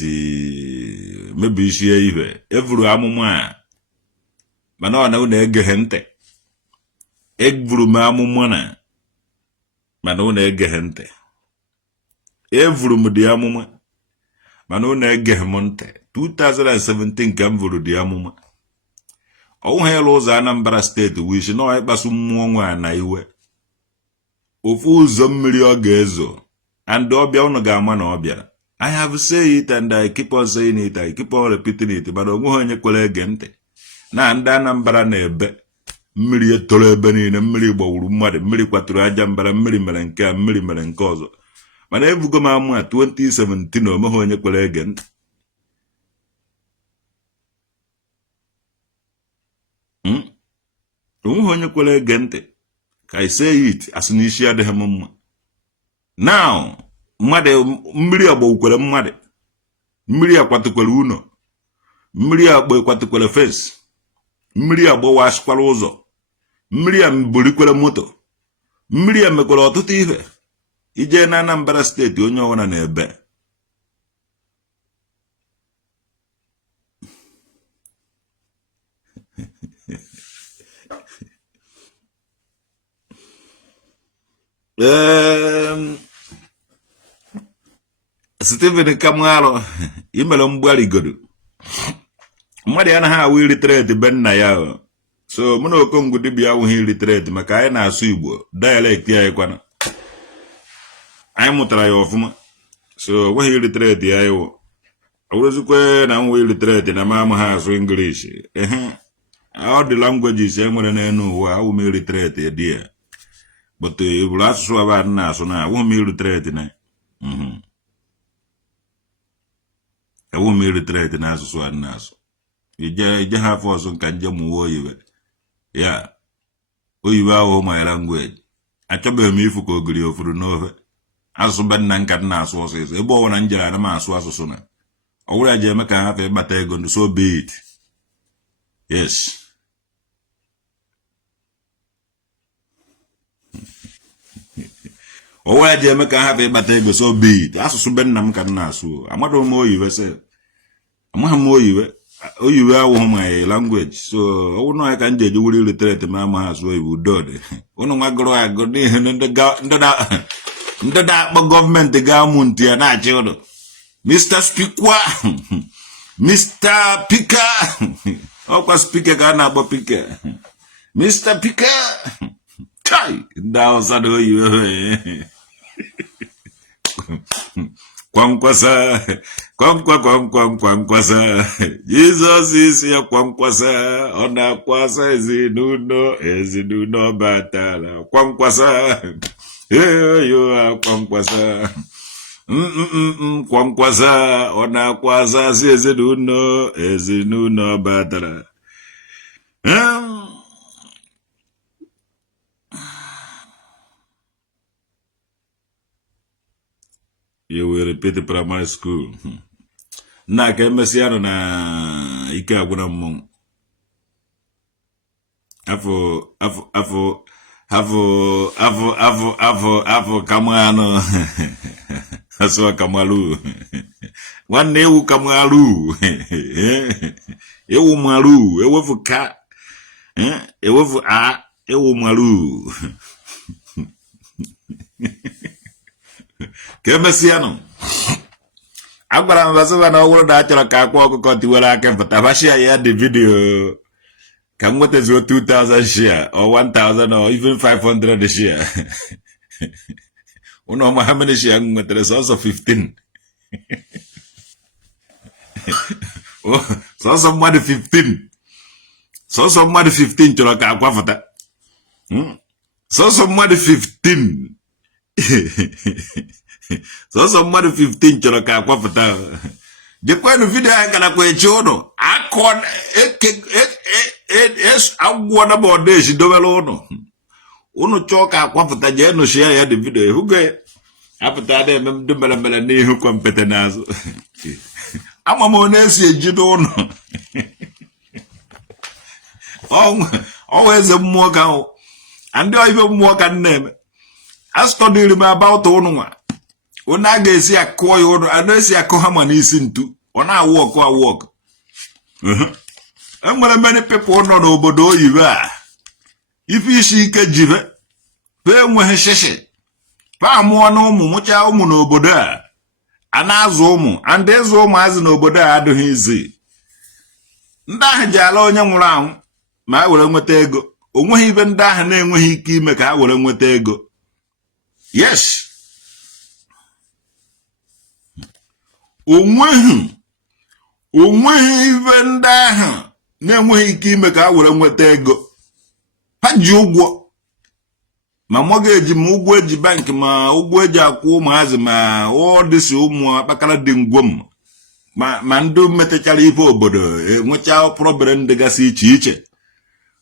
Maybe she even every amuma. Mano na une gente. Every mamumana. Mano na gente. Every mudiamuma. Mano na monte. 2017 kamvuru diamuma. Oh hello Anambra State wish no I basu mwa na iwe. Ofu zommiri ogezo. And obia no gama no obia. I have said it and I keep on saying it. I keep on repeating it. But onye kwele gente. Na nda Anambra na ebe. Mmiri etoro ebe niile mmiri gbawuru mmadụ mmiri kwaturu aja mbara mmiri mere nke a mmiri mere nke ọzọ. Mana ebugo m amụ a 2017 omeghe onye kwere ege ntị. Onweghị onye kwere ege ntị. Ka I say it asị n'isi adịghị m mma. Now, mmadụ mmiri agbawukwere mmadụ. Mmiri akwatukwere ụlọ. Mmiri agbawukwatukwere fence. Mmiri agbawa asịkwara ụzọ. Mmiri amburikwere moto. Mmiri mekwara ọtụtụ ihe. Ije na Anambra State onye ọwụna na-ebe. Stephen Kamalo imelo mgbali godu. Mmadụ anaghị awụ illiterate be nna ya. So mụ na Okongu dibịa awụghị illiterate maka anyị na-asụ Igbo dialect ya ịkwana. Anyị mụtara ya ọfụma. So weghị illiterate ya ịwụ. Ọwụrụzikwe na nwe illiterate na ma ha asụ English. All the languages e nwere n'enu ụwa awụ m illiterate dị ya. But ibụrụ asụsụ aba na-asụ na awụ m illiterate na. Awụ m illiterate na asụsụ a na-asụ. Ije ha afọ nka nje mụwa oyiwe. Ya, oyiwe ahụ my language. Achọbeghị m ifu ka ogiri ofuru n'ofe. Asụsụ be nna nka na-asụ ọsịsọ. Ebe ọwụ na njere ana m asụ asụsụ na. Ọ wụrụ ya ji eme ka ha fe ịkpata ego ndụ so be it. Yes. Ọ wụrụ ya ji eme ka ha fe ịkpata ego so be it. Asụsụ be nna m ka na-asụ. Amadụ m oyiwe se. Amaghị m oyiwe. Oyiwe awụghị my language. So ọwụ na ya ka nje ejiwuru illiterate ma ama asụ oyiwe dode. Ụnụ nwa gụrụ agụ n'ihe ndị na-akpọ gọọmenti ga-amụ ya na-achị ụlọ. Mr. Speaker. Mr. Speaker. Ọkwa speaker ka a na-akpọ speaker. Mr. Speaker. Chai! Ndị Hausa na oyiwe. Kwankwasa. Kwankwasa. Jesus is ya kwankwasa. Ọ na-akwasa ezinụlọ batala. Kwankwasa. Yo kwankwasa. Kwankwaza ọna-akwaza si ezinụlọ batara. You will repeat the primary school. Na ka emesiano na ike agwụna mmụọ. Afọ kamano. Aswa kamalu. Nwanne ewu kamalu. Ewu malu. Ewefu ka. Ewefu a. Ewu malu. Kemesiano. Agwara m basịba na ọgwụrụ na achọrọ ka akwa ọkụkọ tiwere aka mpụta bashia ya the video ka m nwetazuo 2,000 share or 1,000 or even 500 share. Ụnụ ọma ha many share m nwetara sọsọ 15. Sọsọ mmadụ 15. Sọsọ mmadụ 15 chọrọ ka akwa pụta. Sọsọ mmadụ 15. Sọsọ mmadụ 15 chọrọ ka akwapụta. Jekwenu video anyị gara kwa echi ụnụ akọ agwụọ na bọọdụ esi dobere ụnụ chọọ ka akwapụta jee nụchia ya dị video ehugo ya apụta na-eme ndị mere mere n'ihu kwa mpete n'azụ. Ama m onye esi ejide ụnụ ọnwa eze mmụọ ka ahụ ndị oyibe mmụọ ka na-eme. I studied about ụnụ When I get see a coil, I don't see a cohama nisin too. On I walk or walk. I'm gonna many people not obodo you are. If you see Kajive, pay when he sheshe. Pa more no mucha no boda. And as omo, and there's omas no boda do his. Nda jalo young round. My will with ego. Only even that name when he came make I will with ego. Yes. Onweghị ife ndị ahụ na-enweghị ike ime ka a were nweta ego. Ha ji ụgwọ ma mortgage ma ụgwọ eji bank ma ụgwọ eji akwụ ụmụazị ma ọ dịsị ụmụ akpakara dị ngwom ma ndị metechara ife obodo enwecha problem dịgasị iche iche.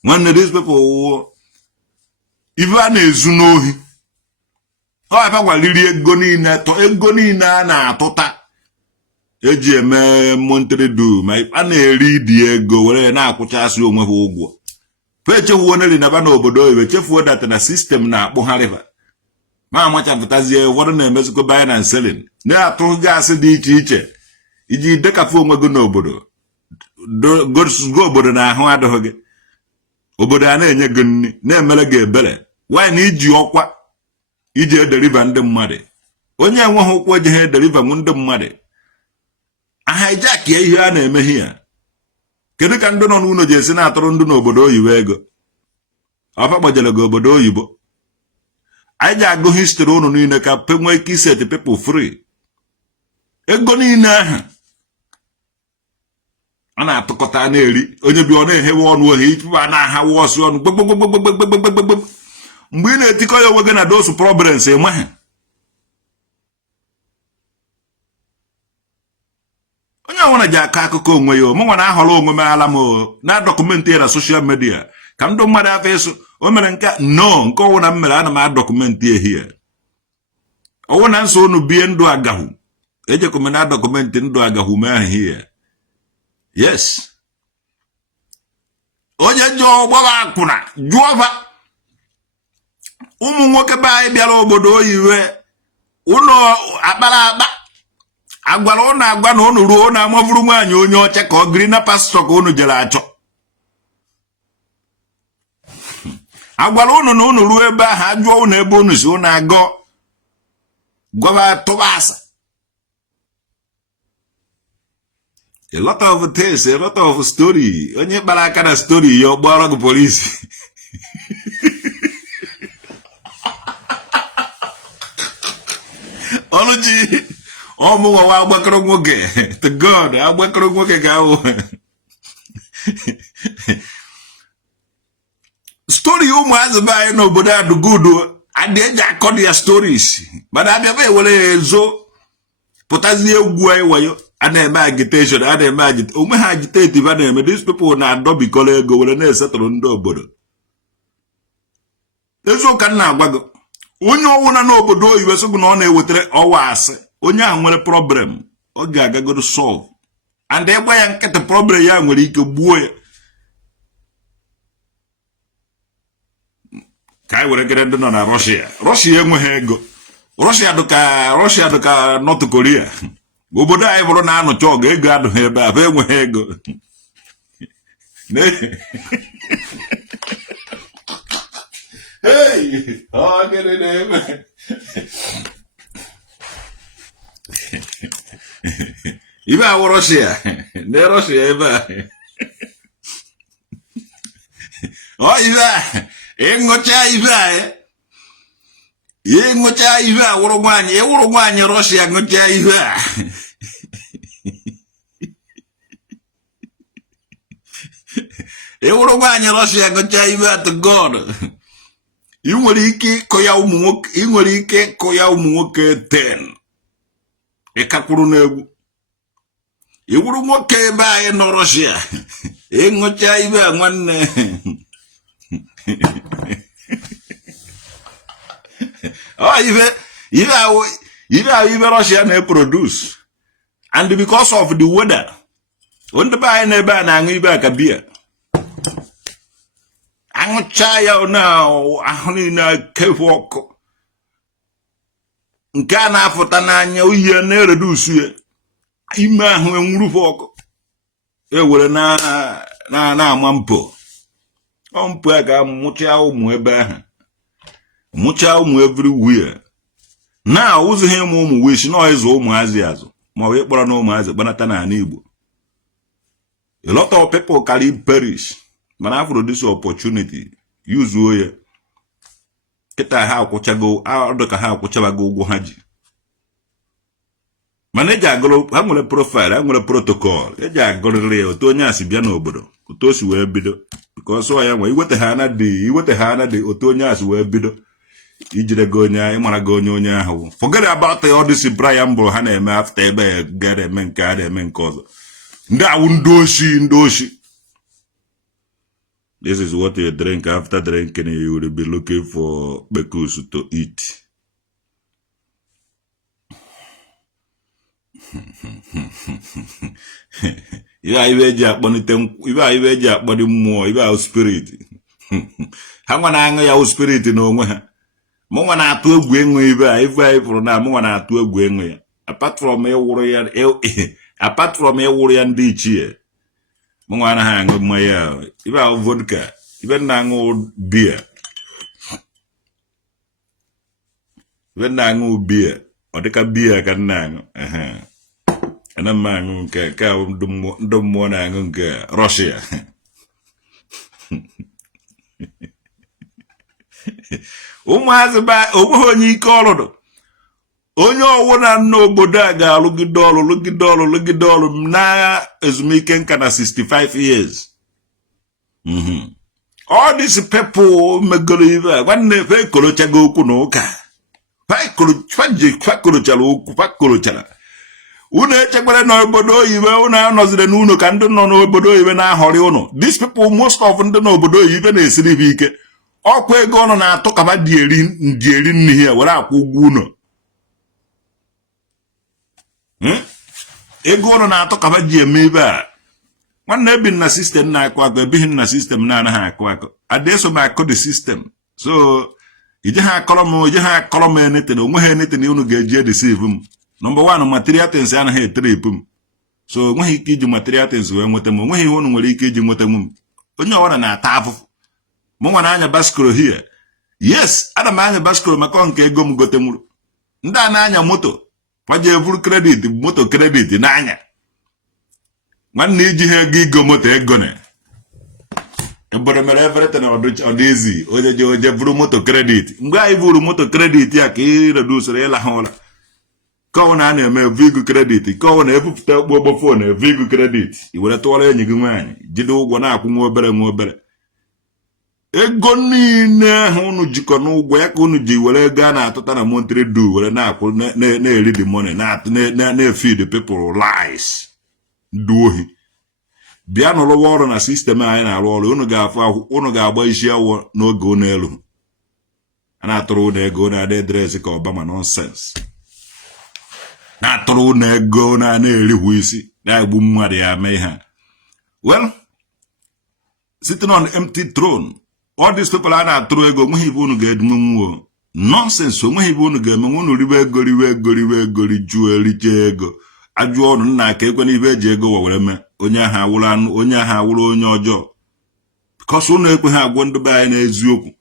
Nwanne these people ife a na-ezu n'ohi ọ aba gwaliri ego niile a na-atụta eji eme Montredu ma a na-eri di ego were na-akwụchasị onwe ha ụgwọ. Fechefuo neri na ba n'obodo oyibo chefuo data na sistem na-akpụgharịba ma amachapụtazie ụfọdụ na-emezikwa buying and selling na-atụ gaasị dị iche iche iji dekafe onwe gị n'obodo go obodo na ahụ adịghị gị obodo a na-enye gị nri na-emere gị ebere wanyị na iji ọkwa iji ederiva ndị mmadụ onye enweghị ụkwụ eji ha ederiva ndị mmadụ. Hijack ya ihe a na-eme ya. Kedu ka ndị nọ n'ụlọ ji esi na-atụrụ ndị n'obodo oyibo ego? Ọfa gbajere gị obodo oyibo. Anyị ji agụ history ụnụ niile ka nwee ike set people free. Ego niile ahụ a na-atụkọta na-eri onye bi ọ na-ehewe ọnụ ohe ife a na-ahawa ọsụ ọnụ gbegbegbegbegbegbegbegbe. Mgbe ị na-etikọ ya onwe gị na those problems enweghị. Onye ọnwụna ji aka akụkọ onwe ya mụ nwa na-ahọrọ onwe m ala m na dọkụmentị ya na soshal midia ka ndị mmadụ afọ eso o mere nke no nke ọnwụ na m mere ana m adọkụmentị ehihie ọnwụ na nso unu bie ndụ agahụ ejekome na dọkụmentị ndụ agahụ mee ahịhịa. Yes, onye jụọ gbaba akwụna jụọba ụmụ nwoke be anyị bịara obodo oyiwe ụlọ akpara akpa agwara ụnụ agwa na ụnụ ruo na amavuru nwaanyị onye ọcha ka ọ gịrị na pastọ ka ụnụ jere achọ. Agwara ụnụ na ụnụ ruo ebe ahụ ajụọ ụnụ ebe ụnụ si ụnụ agọ gwaba tụba asa. A lot of things, a lot of story. Onye kpara aka na story ya ọ gbara gị polisi. Ọlụji ọmụnwa wa agbakọrọ nwoke to God agbakọrọ nwoke ga-ahụ story ụmụazị be anyị n'obodo Adugudu adị eji akọ ya stories mana abịaba ewere ezo pụtazie egwu anyị wayo a na-eme agitation a na-eme onwe ha agitative a na-eme these people na-adọbikọrọ ego were na-esetụrụ ndị obodo eziụka m na-agwa gị onye ọwụna n'obodo oyibo sị na ọ na-ewetara ọwa asị onye ahụ nwere problem ọ ga-agagoro solve and ịgba ya nkịtị problem ya nwere ike gbuo ya ka anyị were gere ndị nọ na Russia enweghị ego Russia dịka North Korea obodo anyị bụrụ na anụcha ọgụ ego adụghị ebe a bụ enweghị ego ibe awụ Russia na Russia ebe a ibe a ịṅụcha ibe a ịṅụcha ibe a wụrụ nwaanyị Russia ṅụcha ibe a ịwụrụ nwaanyị Russia ṅụcha ibe a to God ị nwere ike ịkụ ya ụmụ nwoke 10 ịkakwuru n'egwu ịwụrụ nwoke ebe anyị nọ Russia ịṅụcha ibe a nwanne ibe Russia na-produce and because of the weather ndị be anyị na-ebe a na-aṅụ ibe a ka biya aṅụcha ya na ahụ niile kefu ọkụ nke a na-afụta n'anya oyi na-eredusu ya ime ahụ enwurufu ọkụ ewere na-ama mpụ a ga-amụcha ụmụ ebe ahụ mụcha ụmụ everywhere na ụzụghị ụmụ wish na ịzụ ụmụazị azụ ma ọ ịkpọrọ na ụmụazị kpanata n'ala Igbo a lot of people carry perish mana after this opportunity use ya kịta ha akwụchago ọdụka ha akwụchabago ụgwọ ha ji mana eji agụrụ ha nwere profile ha nwere protocol eji agụrịrị ya otu onye asị bịa n'obodo otu o si wee bido because ọ ya nwe iweta ha na dị otu onye asị wee bido ijire go onye ịmara go onye ahụ forget about all this Brian bro ha na-eme after ebe gara eme nke a na-eme nke ọzọ ndị awụ ndị oshi. This is what you drink. After drinking, you will be looking for bekus to eat. You are even more. You are spirit. How many your spirit no more? More than 2 gwing. If I for now, more than 2 gwing. Apart from a warrior, apart from a warrior and ditch here. Mwana hang with my even vodka, even old beer. Even old beer, or take a beer can nang. And a man can don't want to Russia. Has a bad over ye called. Onye ọwụna n'obodo a ga-alụgide ọrụ na ezumike nka na 65 years. All these people megoro ibe a nwanne fe korochago okwu na ụka fakorochara okwu fakorochara unu echekwara n'obodo oyibo unu anọzire n'ụlọ ka ndị nọ n'obodo oyibo na-ahọrị ụnụ. These people most of ndị n'obodo oyibo na-esiri ibe ike ọkwa ego ọnụ na-atụ kaba dị eri n'ihi ya were akwụ ụgwọ ụnụ. Ego ọnụ na-atụ kaba ji eme ebe a nwanne ebi na sistem na-akụ akụ ebighị na sistem na-anaghị akụ akụ adeso m akụ the system so ije ha akọrọ m eneten onwe ha eneten unu ga-eji edesive m. Number 1 material things anaghị etrip m so onweghị ike iji material things wee nweta m onweghị ihe unu nwere ike iji nweta m. Onye ọwara na-ata afụfụ m nwa na-anya baskoro here. Yes, ana m anya baskoro maka nke ego m gote nwuru. Ndị a na-anya moto kwaje vuru credit moto credit n'anya nwanne iji ha ego igo moto ego na ebere mere everything ọdịzi oje vuru moto credit. Mgbe anyị vuru moto credit ya ka iredusoro ịla ha ụla ka ọ na-eme vigo credit ka ọ na-ebupụta ụgbọ phone vigo credit i were tụọrọ enyi gị nwaanyị jide ụgwọ na-akwụ nwa obere ego niile ahụ unu jikọ n'ụgwọ ya ka unu ji were ego a na-atụta na monthly due were na-akwụ na-eri the money na-feed people lies ndị ohi. Bịa n'ụlọwa ọrụ na sistem anyị na-arụ ọrụ, unu ga-agba isi awọ n'oge unu elu. A na-atụrụ unu ego na-adị edresi ka Obama nonsense. Na-atụrụ unu ego na-erihụ isi na-egbu mmadụ ya mee ha. Well, sitting on empty throne, all these people are not true ego, nweghị ibe unu ga-edumnwuo. Nonsense, nweghị ibe unu ga-eme, unu ribe ego rijuo erije ego. Ajụọ ọnụ nna ka ekwe n'ibe eji ego were mee. Onye ahụ awụrụ anụ, onye ahụ awụrụ onye ọjọọ. Because unu ekwe ha agwọ ndị be anyị n'eziokwu.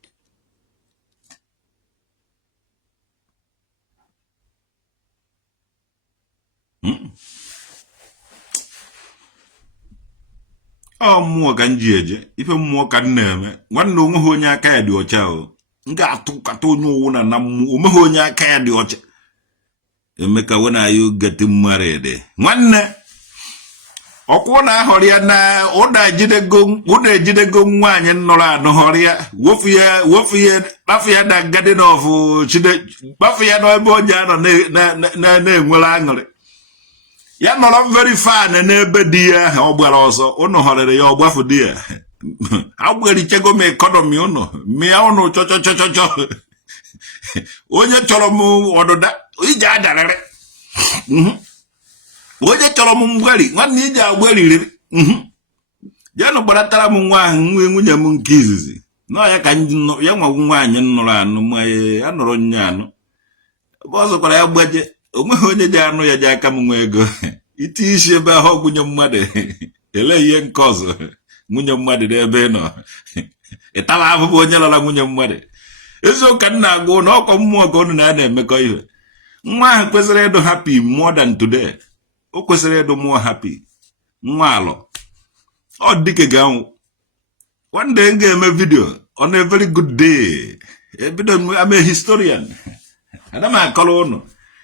Ọ mmụọ ka nji eje, ife mmụọ ka na-eme. Nwanne onweghị onye aka ya dị ọcha o. M ga-atụkata onye owu na mmụọ, onweghị onye aka ya dị ọcha. Emeka, when are you getting married? Nwanne ọkwụ na ahọrọ ya na ụda ejidego nwaanyị nnọrọ anụ họrọ ya, wofu ya kpafu ya na garden of Chide, kpafu ya n'ebe onye anọ na-enwere aṅụrị. Ya nọrọ very far n'ebe di ya ọ gbara ọsọ, unu họrịrị ya ọgbafu di ya. Agberichego m ekọnọmi unu, mịa unu chọchọchọchọchọ. Onye chọrọ m ọdụda, ije adarịrị. Onye chọrọ m mgberi, nwanne ije agberiri. Janụ gbaratara m nwa ahụ nwunye m nke izizi. Nọ ya ka ya nwa nwaanyị nnụrụ anụ, ma ya nọrọ nye anụ. Ebe ọ zọkwara ya gbaje, onweghị onye ji anụ ya ji aka m nwe ego. Iti isi ebe ahụ nwunye mmadụ, ele ihe nke ọzọ nwunye mmadụ n'ebe nọ. Ịtala ahụhụ onye lara nwunye mmadụ. Eziokwu ka m na-agwa na ọkọ mmụọ ka unu na-emekọ ihe. Nwa ahụ kwesịrị ịdụ happy more than today. O kwesịrị ịdụ more happy. Nwa alọ. Ọ dike ga-anwụ. One day m ga-eme video on a very good day. I'm a historian. Ana m akọrọ unu.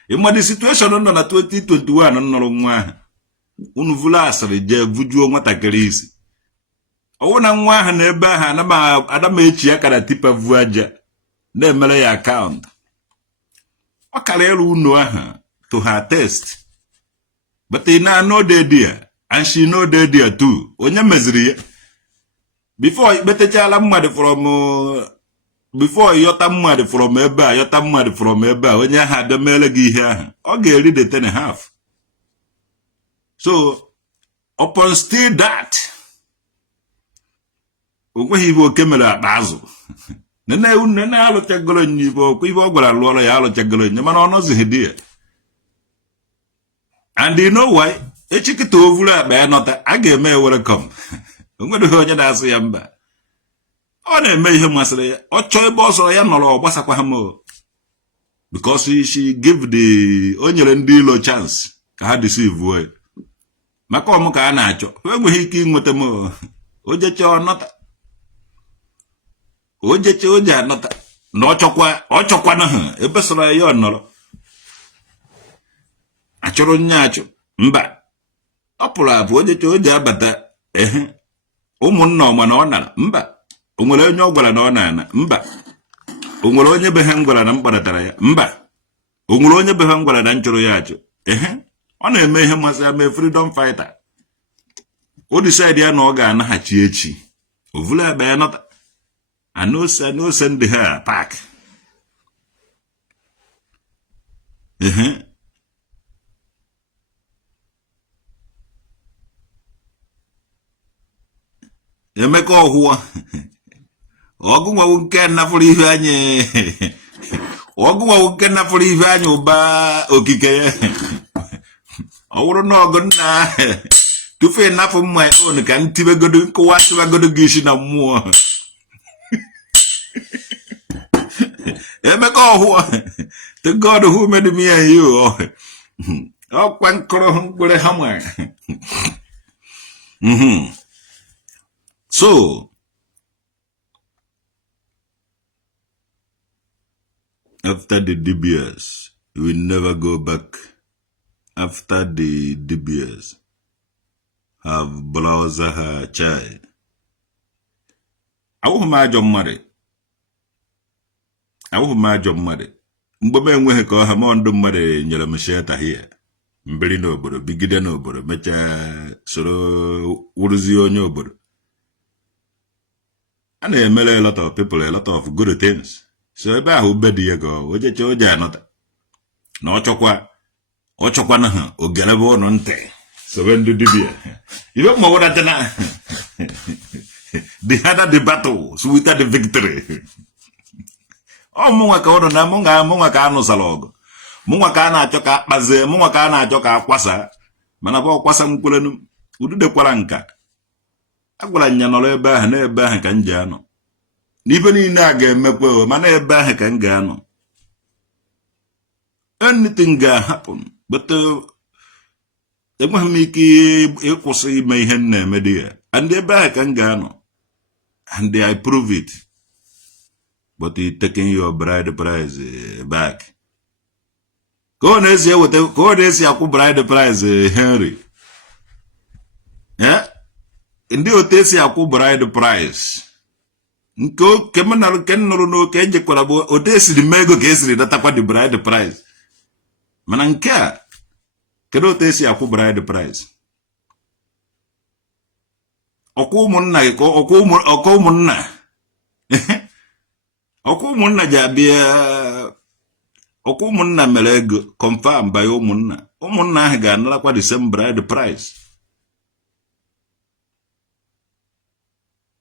Ịma the situation nọ na 2021 nọrọ nwa ahụ. Unu vụla asịrị jee vujuo nwatakịrị isi. Ọwụ na nwa ahụ n'ebe ahụ ana m echi ya kara tipa vu aja na-emere ya akaụntụ. Ọ kara elu unu ahụ to her test. But ị na-anọ dey there and she know dey there too. Onye meziri ya. Before ikpetechala mmadụ before yọta mmadụ from ebe a, yọta mmadụ from ebe a, onye ahụ abịa mere gị ihe ahụ, ọ ga-eri the 10.5. So, upon still that, o nweghị ibe oke mere akpa azụ. Nene alụchagoro nye ibe okwu, ibe ọ gwara lụọrọ ya alụchagoro nye, mana ọ nọzighị di ya. And you know why? Echikịta ovuru akpa ya nọta, a ga-eme ya welcome. O nweghị onye na-asụ ya mba. Ọ na-eme ihe masịrị ya. Ọ chọọ ebe ọ sọrọ ya nọrọ ọ gbasakwa ha mo. Because she give o nyere ndị ilo chance ka ha deceive way. Maka ọmụ ka a na-achọ. Enweghị ike inweta m. Ojeche ọ nọta. Ojeche oje anọta. Na ọ chọkwa na ha ebe sọrọ ya ọ nọrọ. Achọrọ nye achọ. Mba. Ọ pụrụ apụ ojeche oje abata. Ụmụnna ọma na ọ nara. Mba. O nwere onye ọ gwara na ọ na-ana? Mba. O nwere onye be ha gwara na m kparatara ya? Mba. O nwere onye be ha gwara na m chọrọ ya achọ? Ọ na-eme ihe masị ya, mee freedom fighter. O decide ya na ọ ga-anaghachi echi. O vụla akpa ya nọta. No send her back. Emeka ọhụwa. Ọgụ nwawo nke nafụrụ ihe anyị. Ọgụ nwawo nke nafụrụ ihe anyị ụba okike ya. Ọ wụrụ na ọgụ nna tupu ịnafụ mma ya onu ka ntibegodo nkụwa tibagodo gị isi na mmụọ. Emeka ọhụwa. To God who made me and you. Ọkwa nkọrọ mkpụrụ ha nwere. So, after the DBS, we never go back. After the DBS, have browser her child. awụghị m ajọ mmadụ mgbe m enweghị ka ọha ma ndụ mmadụ nyere m shelter here mbiri n'obodo bigide n'obodo mechaa soro wụrụzie onye obodo a na-emere a lot of people a lot of good things so ebe ahụ ube dị ego o jecha oje anọta na ọ chọkwa na ha ogelebe ụnụ ntị sobe ndị dibịa ibe mma wụdata na the harder the battle sweeter the victory mụnwa ka ụnụ na mụnwa ka anụsara ọgụ mụnwa ka a na-achọ ka akpazie mụnwa ka a na-achọ ka akwasa mana bụ ọkwasa nkwelenu ududekwara nka agwara nya nọrọ ebe ahụ n'ebe ahụ ka m ji anọ n'ibe niile a ga-emekwa mana ebe ahụ ka m ga-anọ anything ga-happen but enweghị m ike ịkwụsị ime ihe m na-eme dị ya and ebe ahụ ka m ga-anọ and I prove it but you taking your bride price back ka ọ na-esi akwụ bride price Henry ndị otu esi akwụ bride price nke m nụrụ n'oke ejekwara bụ otu esiri mee ego ka esiri datakwa the bride price mana nke a kedu otu esi akwụ bride price ọkwa ụmụnna gị ọkwa ụmụnna ji abịa ọkwa ụmụnna mere ego confirm by ụmụnna ahụ ga-anarakwa the same bride price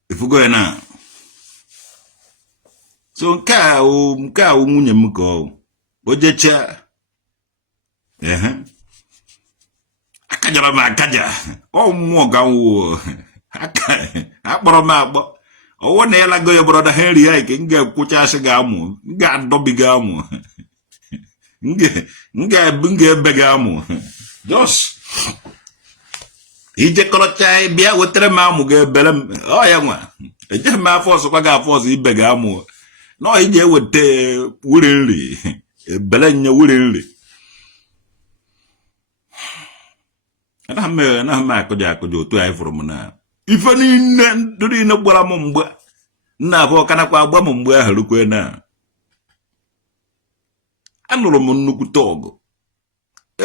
ifugo ya na so nke a nwunye m ka o jecha akajara m akaja mmụọ ganwuo akpọrọ m akpọ ọwụ na ịlago ya brọda Henry ya ke m ga-ekwuchasị gị amụ m ga-adọbiga amụ m ga-ebe gị amụ jos ijekọrọcha bịa wetara m amụ ga-ebere m ya nwa ejeghị m afọ ọzọkwa gị afọ ọzọ ibe gị amụ nọ iji eweta wuri nri ebele nye wuri nri anaghị m akụja otu anyị fụrụ m na ife niile ndụ niile gbara m mgbe nna abụọ kanakwa agba m mgbe ahụ rukwe na anụrụ m nnukwute ọgụ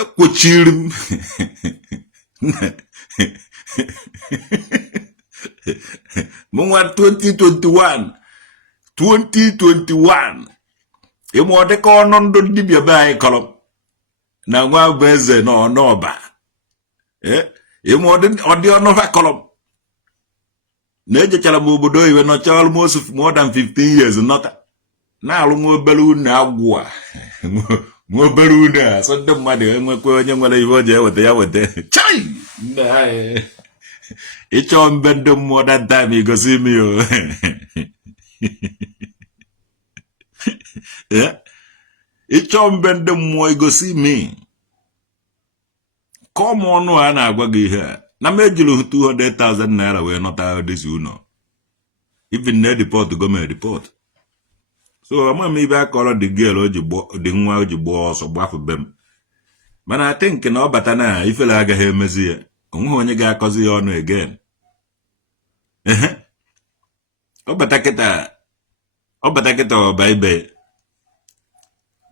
ekwochiri m mụnwa 2021 ịma ọ dịka ọnụ ndụ dibịa be anyị kọrọ na nwa bụ eze n'ọba ịma ọ dị ọnụ ha kọrọ na-ejechara m obodo oyibo nọcha almost more than 15 years nọta na-alụ nwa obere unu agwụ a nwa obere unu a so ndị mmadụ enwekwa onye nwere ihe o ji eweta ya weta chai ịchọ mbe ndị mmụọ that time igosi imi o ịchọ mbe ndị mmụọ igosi imi ka ọmụ ọnụ a na-agwa gị ihe a na m ejiri 200,000 naira wee nọta dịzi ụlọ even na deport gọọmenti deport so ama m ibe akọrọ dị girl dị nwa o ji gbaa ọsọ gbafube m mana I think na ọ bata na ifele agaghị emezi ya onweghị onye ga-akọzi ya ọnụ again ọ bata kịta ọba ibe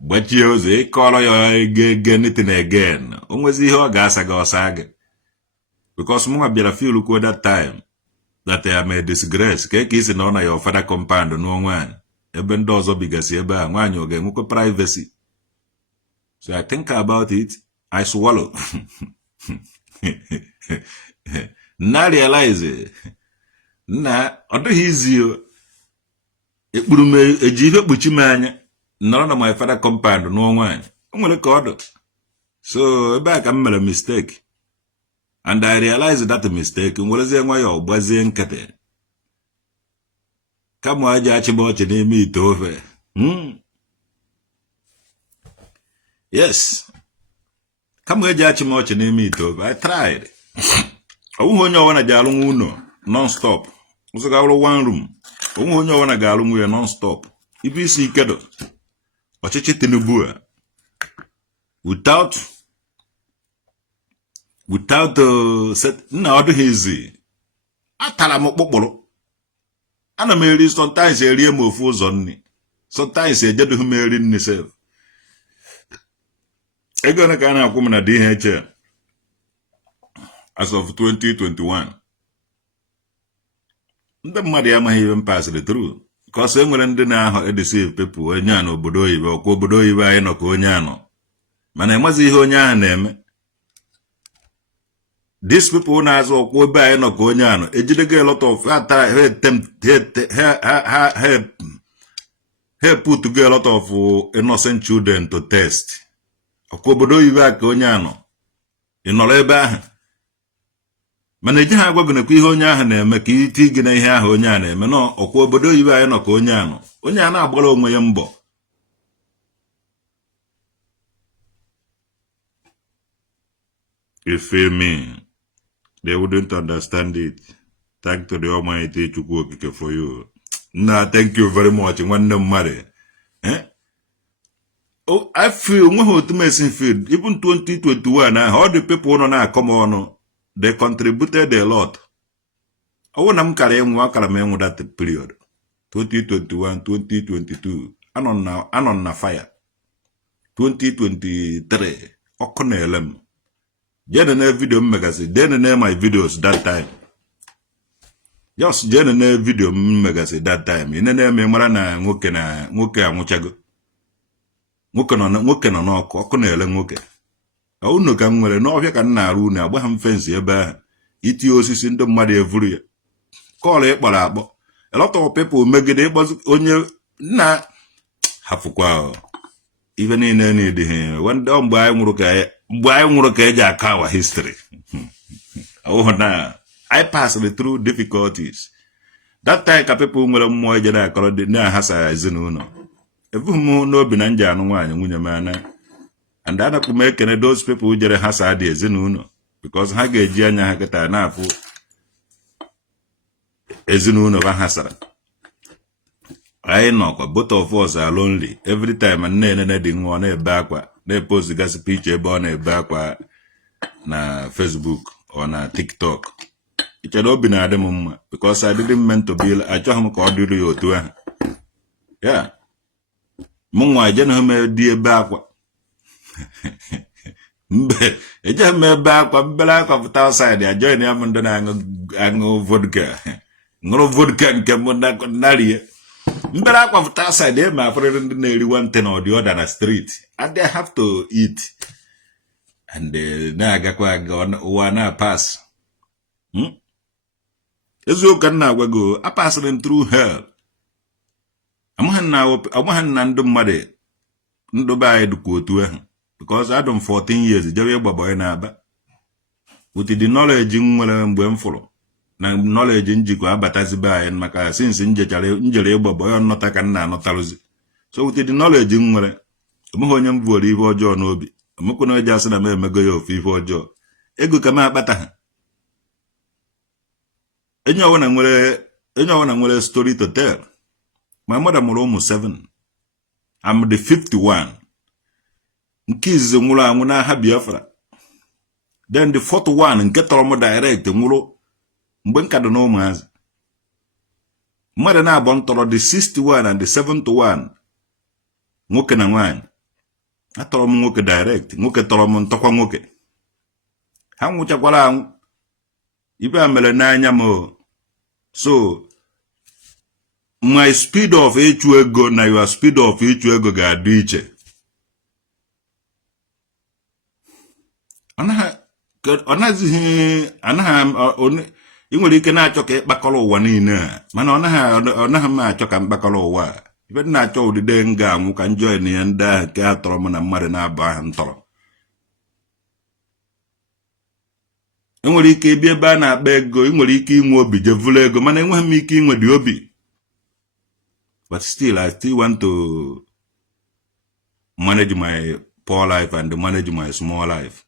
gbachie ụzọ ịkọrọ ya ege nitin again o nwezi ihe ọ ga-asa gị ọsa gị because mụnwa bịara feel kwuo that time that I am a disgrace ka isi na ọ na ya ọfada compound n'ụọ nwaanyị ebe ndị ọzọ bigasị ebe a nwaanyị ọ ga-enwekwa privacy so I think about it I swallow na realize na ọ dịghị izi ekpuru m eji ihe kpuchi m anya nọrọ na my father compound n'ụọ nwaanyị o nwere ka ọ dị so ebe a ka m mere mistake and I realized that mistake nwerezie nwa ya ọgbazie nkịtị kama aja achịba ọchị n'ime ite ofe yes kama eji achị m ọchị n'ime ite ofe I tried onweghị onye ọwana ji alụ nwa ụlọ non-stop ụzọ ga-alụ one room onweghị onye ọwana ga-alụ nwa ya non-stop ibe isi ikedo ọchịchị Tinubu a without nna ọ dịghị izi atara m kpụkpụrụ ana m eri sometimes erie m ofu ụzọ nri sometimes ejedughị m eri nri sef ego na ka a na-akwụ m na DHL as of 2021 ndị mmadụ amaghị ihe m pasịrị through because enwere ndị na-ahọ edeceive people onye a n'obodo oyibo ọkwa obodo oyibo anyị nọ ka onye anọ mana enwezi ihe onye ahụ na-eme these people na-azụ ọkwa ebe anyị nọ ka onye anọ ejidego a lot of ha put to a lot of innocent children to test ọkwa obodo oyibo a ka onye anọ ị nọrọ ebe ahụ mana eji ha agwa gị nekwa ihe onye ahụ na-eme ka iti gị na ihe ahụ onye a na-eme nọ ọkwa obodo oyibo anyị nọ ka onye anọ onye a na-agbara onwe ya mbọ you feel me? They wouldn't understand it. Thank to the Almighty Chukwu Okike for you. Nah, thank you very much. Nwanne mmadụ. Oh, I feel even 2021 all the people nọ na-akọm ọnụ they contributed a lot. Ọwụ na m kara m that period 2021 2022 anọ na fire 2023 ọkụ na-ele m jenene video magazine jenene my videos that time just jenene video magazine that time inene me mara na nwoke anwụchago nwoke nọ n'ọkụ ọkụ na-ele nwoke unu ka m nwere n'ọhịa ka m na-arụ unu agba ha m fensi ebe ahụ iti osisi ndị mmadụ evuru ya kọọlụ ịkpọrọ akpọ a lot of people megide ịkpọzi onye nna hafụkwa ife niile n'ịdịghị mgbe anyị nwụrụ ka eji aka our history I passed through difficulties that time ka people nwere mmụọ eje na-akọrọ dị na-ahasa ezinụlọ ebughị m n'obi na nje anụ nwaanyị nwunye m ana and anakwu m ekene those people jere hasa dị ezinụlọ because ha ga-eji anya ha kịta na-afụ ezinụlọ ha hasara anyị nọkwa both of us are lonely every time nne dị nwa na-ebe akwa na-epost gasị picture ebe ọ na-ebe akwa na Facebook ọ na TikTok ichere obi na-adị m mma because I didn't meant to be achọghị m ka ọ dịrị ya otu ahụ ya mụ nwa ejenaghị m dị ebe akwa mbe ejeghị m ebe akwa mbere akwa pụta outside ya join ya m ndị na-aṅụ vodka ṅụrụ vodka nke m narie mbere akwa pụta outside eme afọrịrị ndị na-eri one thing or the other na street and they have to eat and na-agakwa aga ụwa na-pass eziokwu na agwago apasịrị m through hell amaghị na ndị mmadụ ndụ be anyị dịkwa otu ahụ because I done 14 years jebe ịgbabọ na-aba with the knowledge nwere mgbe m fụrụ na knowledge njikwa abatazibe anyị maka since njere ịgbabọ ya nnọta ka nna anọtarụzi so with the knowledge nwere ọmụghị onye m vuoro ihe ọjọọ n'obi ọmụkwụna eji asị na m emego ya ofu ihe ọjọọ ego ka m akpata ha enye ọwụna nwere story to tell. My mother mụrụ ụmụ 7 I'm the 51 nke izizi nwụrụ anwụ n'agha Biafra then the 41 nke tọrọ m direct nwụrụ mgbe nka dị na ụmụazị mmadụ na-abọ ntọrọ the 61 and the 71 nwoke na nwaanyị atọrọ m nwoke direct nwoke tọrọ m ntọkwa nwoke ha nwụchakwara anwụ ibe a mere n'anya m so my speed of ịchụ ego na your speed of ịchụ ego ga-adị iche ị nwere ike na-achọ ka ịkpakọrọ ụwa niile mana ọ naghị m achọ ka mkpakọrọ ụwa ibe na-achọ ụdịde m ga-anwụ ka njọ na ya ndị ahụ nke ha tọrọ m na mmadụ na-abụ ahụ ntọrọ ị nwere ike ịbịa ebe a na-akpa ego ị nwere ike inwe obi jevụla ego mana enweghị m ike inwe dị obi but still I still want to manage my poor life and manage my small life.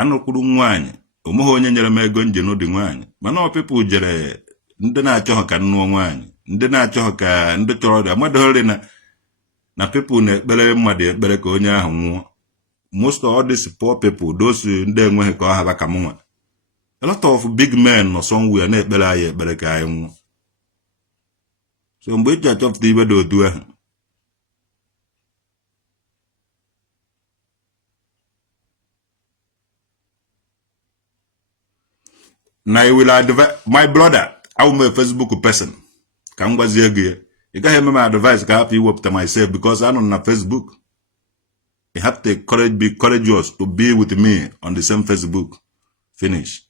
Anọkwuru nwaanyị omeghị onye nyere m ego nje n'ụdị nwaanyị mana ọ people jere ndị na-achọghị ka nnụọ nwaanyị ndị na-achọghị ka ndị chọrọ dị amadịghị na people na-ekpere mmadụ ekpere ka onye ahụ nwụọ most of all these poor people those ndị enweghị ka ọ haba ka m nwa A lot of big men or somewhere na-ekpere anyị ekpere ka anyị nwụọ. So mgbe eji achọpụta ibe dị otu ahụ, na I will advise my brother, I will be a Facebook person. Ka m gwazie gị, ị gaghị eme m advice ka hapụ iwepụta myself because I'm on Facebook. You have to be courageous to be with me on the same Facebook. Finish.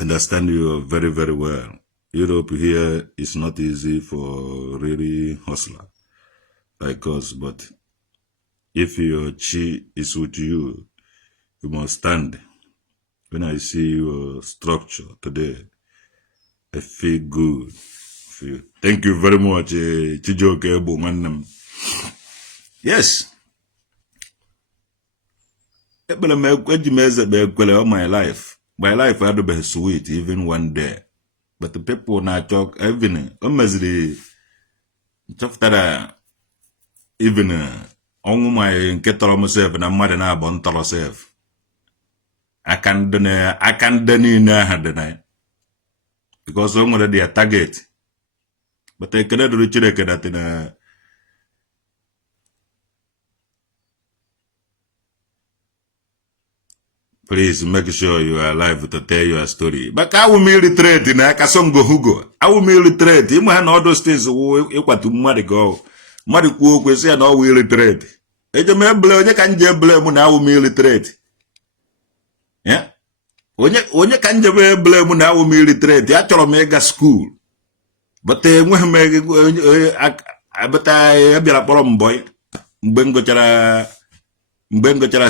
Understand you very, very well. Europe here is not easy for really hustler like us, but if your chi is with you, you must stand. When I see your structure today, I feel good. Thank you very much, Chijoke Ebu. Yes. All my life. My life had to be sweet even one day. But the people now talk even almost the even on my get myself and I'm mad and I want to myself. I can't deny because I'm already a target. But I cannot reach that in a please make sure you are alive to tell your story. But I will merely trade in a Kasongo Hugo. I will merely trade. You might all those things equal to Marigo. Marico will say, no, will trade. It's a member, you can't just blame now, merely trade. Yeah? When you can't just blame now, merely trade. The actual mega school. But when but I have a problem, boy. Bengo Chara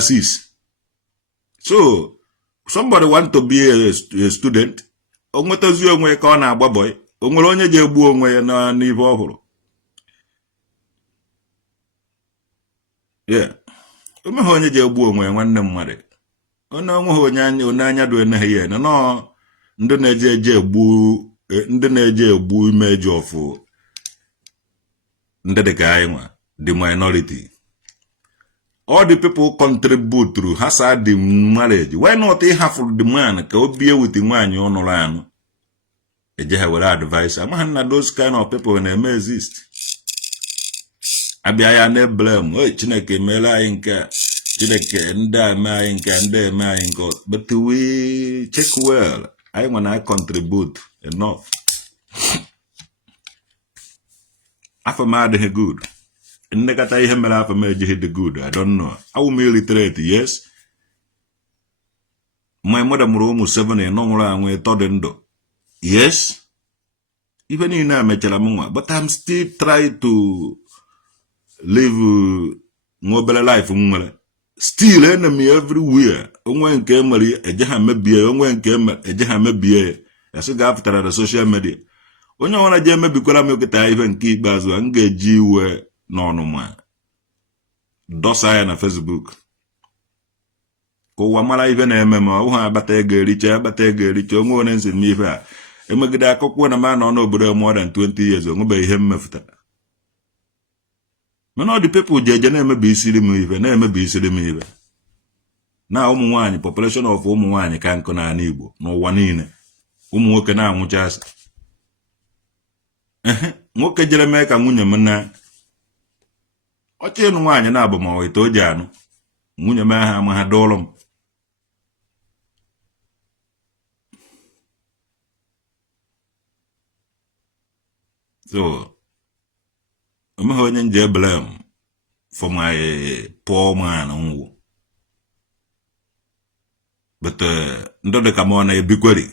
sis. So, somebody want to be a student. Onwetazi onwe ka ọ na-agba boy. Onwere onye je egbu onwe ya na n'ive ọhụrụ. Yeah. Onwe onye je egbu onwe ya nwanne mmadụ. Onwe onye anya do ene ya na no ndị na-eje egbu image of ndị dị ka anyị nwa, the minority. All the people contribute through hazard the marriage. Why not they have the man can be with the man you know? I will advise. I'm those kind of people when they may exist. I be I ne blame. Oh, Chineke mela inka. Chineke nda ma inka nda ma inka. But we check well. I when I contribute enough. After mad good. Negata ihe mere afọ meji hit the good. I don't know. I will merely trade, yes. My mother mụrụ ụmụ 7 no nwụrụ anwụ ịtọdụ ndụ. Yes. Even in a mechara m nwa, but I'm still trying to live mobile life nwere. Still enemy everywhere. Onwe nke emere eje ha mebie, onwe nke eje ha mebie. Asị ga-apụtara na social media. Onye ọwara je mebikwara m oketa ihe nke ikpeazụ a m ga-eji iwe n'ọnụma dosa ya na Facebook ka ụwa mara ife na-eme ma ụha abata ego ericha onwe onye nsi m ife a emegide akụkọ na ma nọ n'obodo more than 20 years onwebe ihe mmefụtara mana ọ dị people je na-emebi isiri m ife na ụmụ nwaanyị population of ụmụ nwaanyị ka nkụ na Ala Igbo n'ụwa niile ụmụ nwoke na-anwụchasị nwoke jere mee ka nwunye m na ọchị ịnụ nwaanyị na-abụ ma ọ ite o ji anụ nwunye m aha ama ha dụọlụ m so omeghe onye nje blame for my poor man nwụ but ndị dị ka m ọ na-ebikweri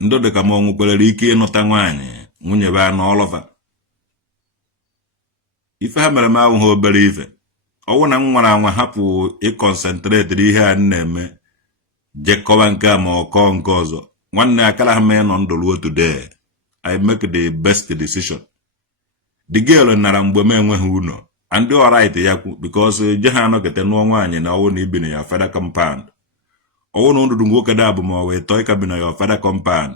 ndị dị ka m ọ nwụkwerere ike ịnụta nwaanyị nwunye be anụ ọlọfa ife ha mere m ahụhụ obere ife ọwụ na m nwara anwa hapụ ịconcentrate ihe a na-eme jekọba nke a ma ọkọ nke ọzọ nwanne akara ha mee nọ ndụ ruo today I make the best decision. The girl nara mgbe m enweghị ụlọ and they alright ya kwu because je ha anọkete nụọ nwaanyị na ọwụ na ibi na ya father compound ọwụ na ndụdụ nwoke da abụ ma ọ wee tọọ ịkabi na ya father compound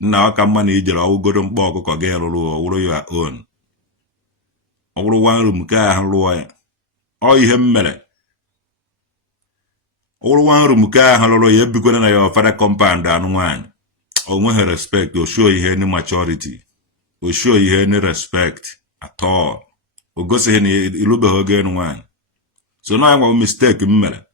nna ọka mma na ijere ọwụgodo mkpa ọkụkọ gị rụrụ ọwụrụ your own ọwụrụ one room ka ahụ rụọ ya ọ ihe m mere All one room ka halolo ye bigona na your father compound and one. Or when her respect, or show you any maturity, or show you any respect at all. Or go say any ilube again one. So now I'm a mistake, mmele.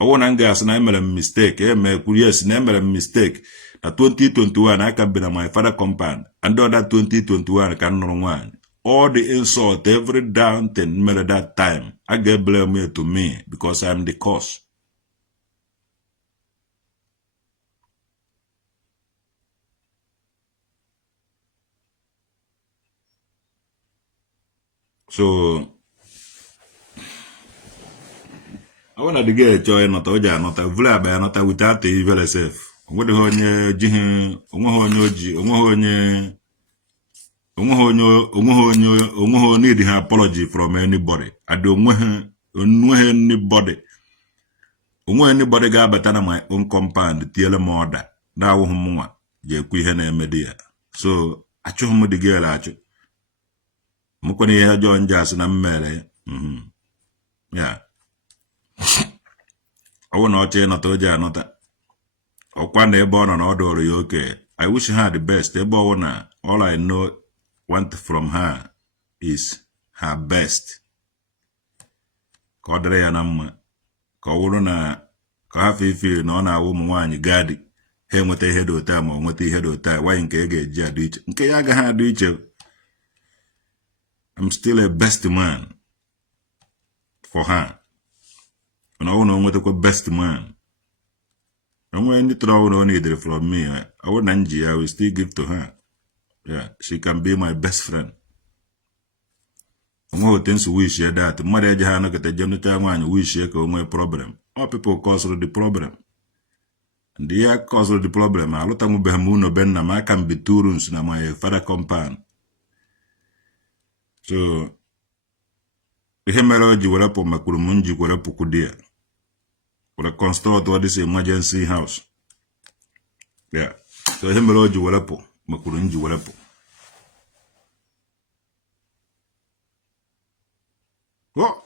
I want to gas and I made a mistake, yes, never a mistake. That 2021 I can be in my father compound, and that 2021 I can no one. All the insult, every down thing at that time, I get blame to me because I'm the cause. So I want to get joy not a vlab, not without the evil self. What the honey, Jihin, Omoho need an apology from anybody. I don't want anybody. Anybody got better than my own compound, the mother. Now, Humwa, Yakuhana media. So, I chose him the girl at you. Mukoni had John Jass and I'm married. Yeah. I will not tell not to Janota. Or when they born on order, okay. I wish her the best. They born all I know. Want from her is her best. Kodre Anambra, Kawuna, Kafifi, no na woman one gadi. He with a head of time or with a head of time. Why in Kege Jadich? Nkayaga had each. I'm still a best man for her. And I want to know what a best man. And when you throw no need from me, I want Angie, I will still give to her. Yeah, she can be my best friend. More things wish you that. Mother Jahana get a janitor one wish you my problem. All people cause the problem. And the air cause the problem. A lot of Behamuno Benam, I can be 2 rooms in my father compound. So, the hemorrhage will up on Makurumunji will up Kudia. For a construct what is emergency house. Yeah. So hemorrhage will up. Makurunji walapo. Oh,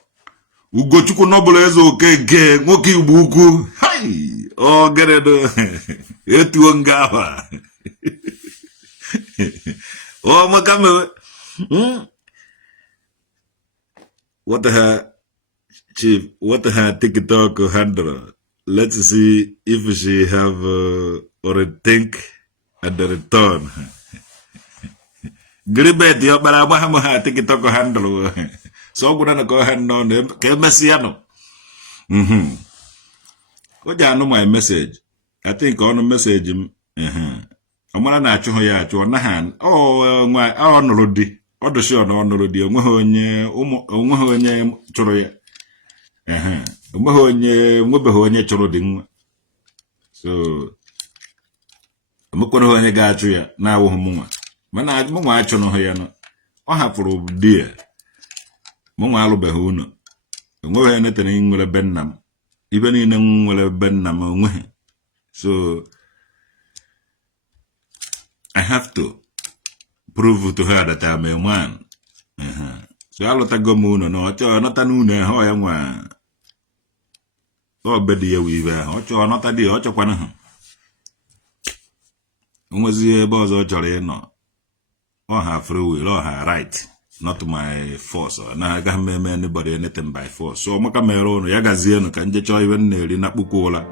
ugo chuko nobole ezo kege ngoki ubuku. Hai, oh geredo. Etu ngawa. Oh makame. What the hell, Chief? What the hell TikTok handle? Let's see if she have or a think at the return. Gribet, yo, but I want to take it to handle. So, I'm going to go ahead on them. Messiano. What I know my message. I think on the message. I'm going to show you to one hand. Oh, my honorody. Or the show honorody. Umuhonye choroya. Umuhonye choroding. So, I'm going to go to you now. Mana mwa acho no ya no o hafuru die mwa alu be hu no nwe he netene nwele bennam ibe ni na nwele bennam nwe. So I have to prove to her that I'm a man. So I lot go mu no ocho nota nu na ho ya nwa o bedi ya wi ba ocho nota di ocho kwa na ha nwezi ebe ozo chore no. Or her free will, or her right, not my force. Or I can't make anybody anything by force. So, I'm a camera, Yagazian, can just join when Nelly Napukola.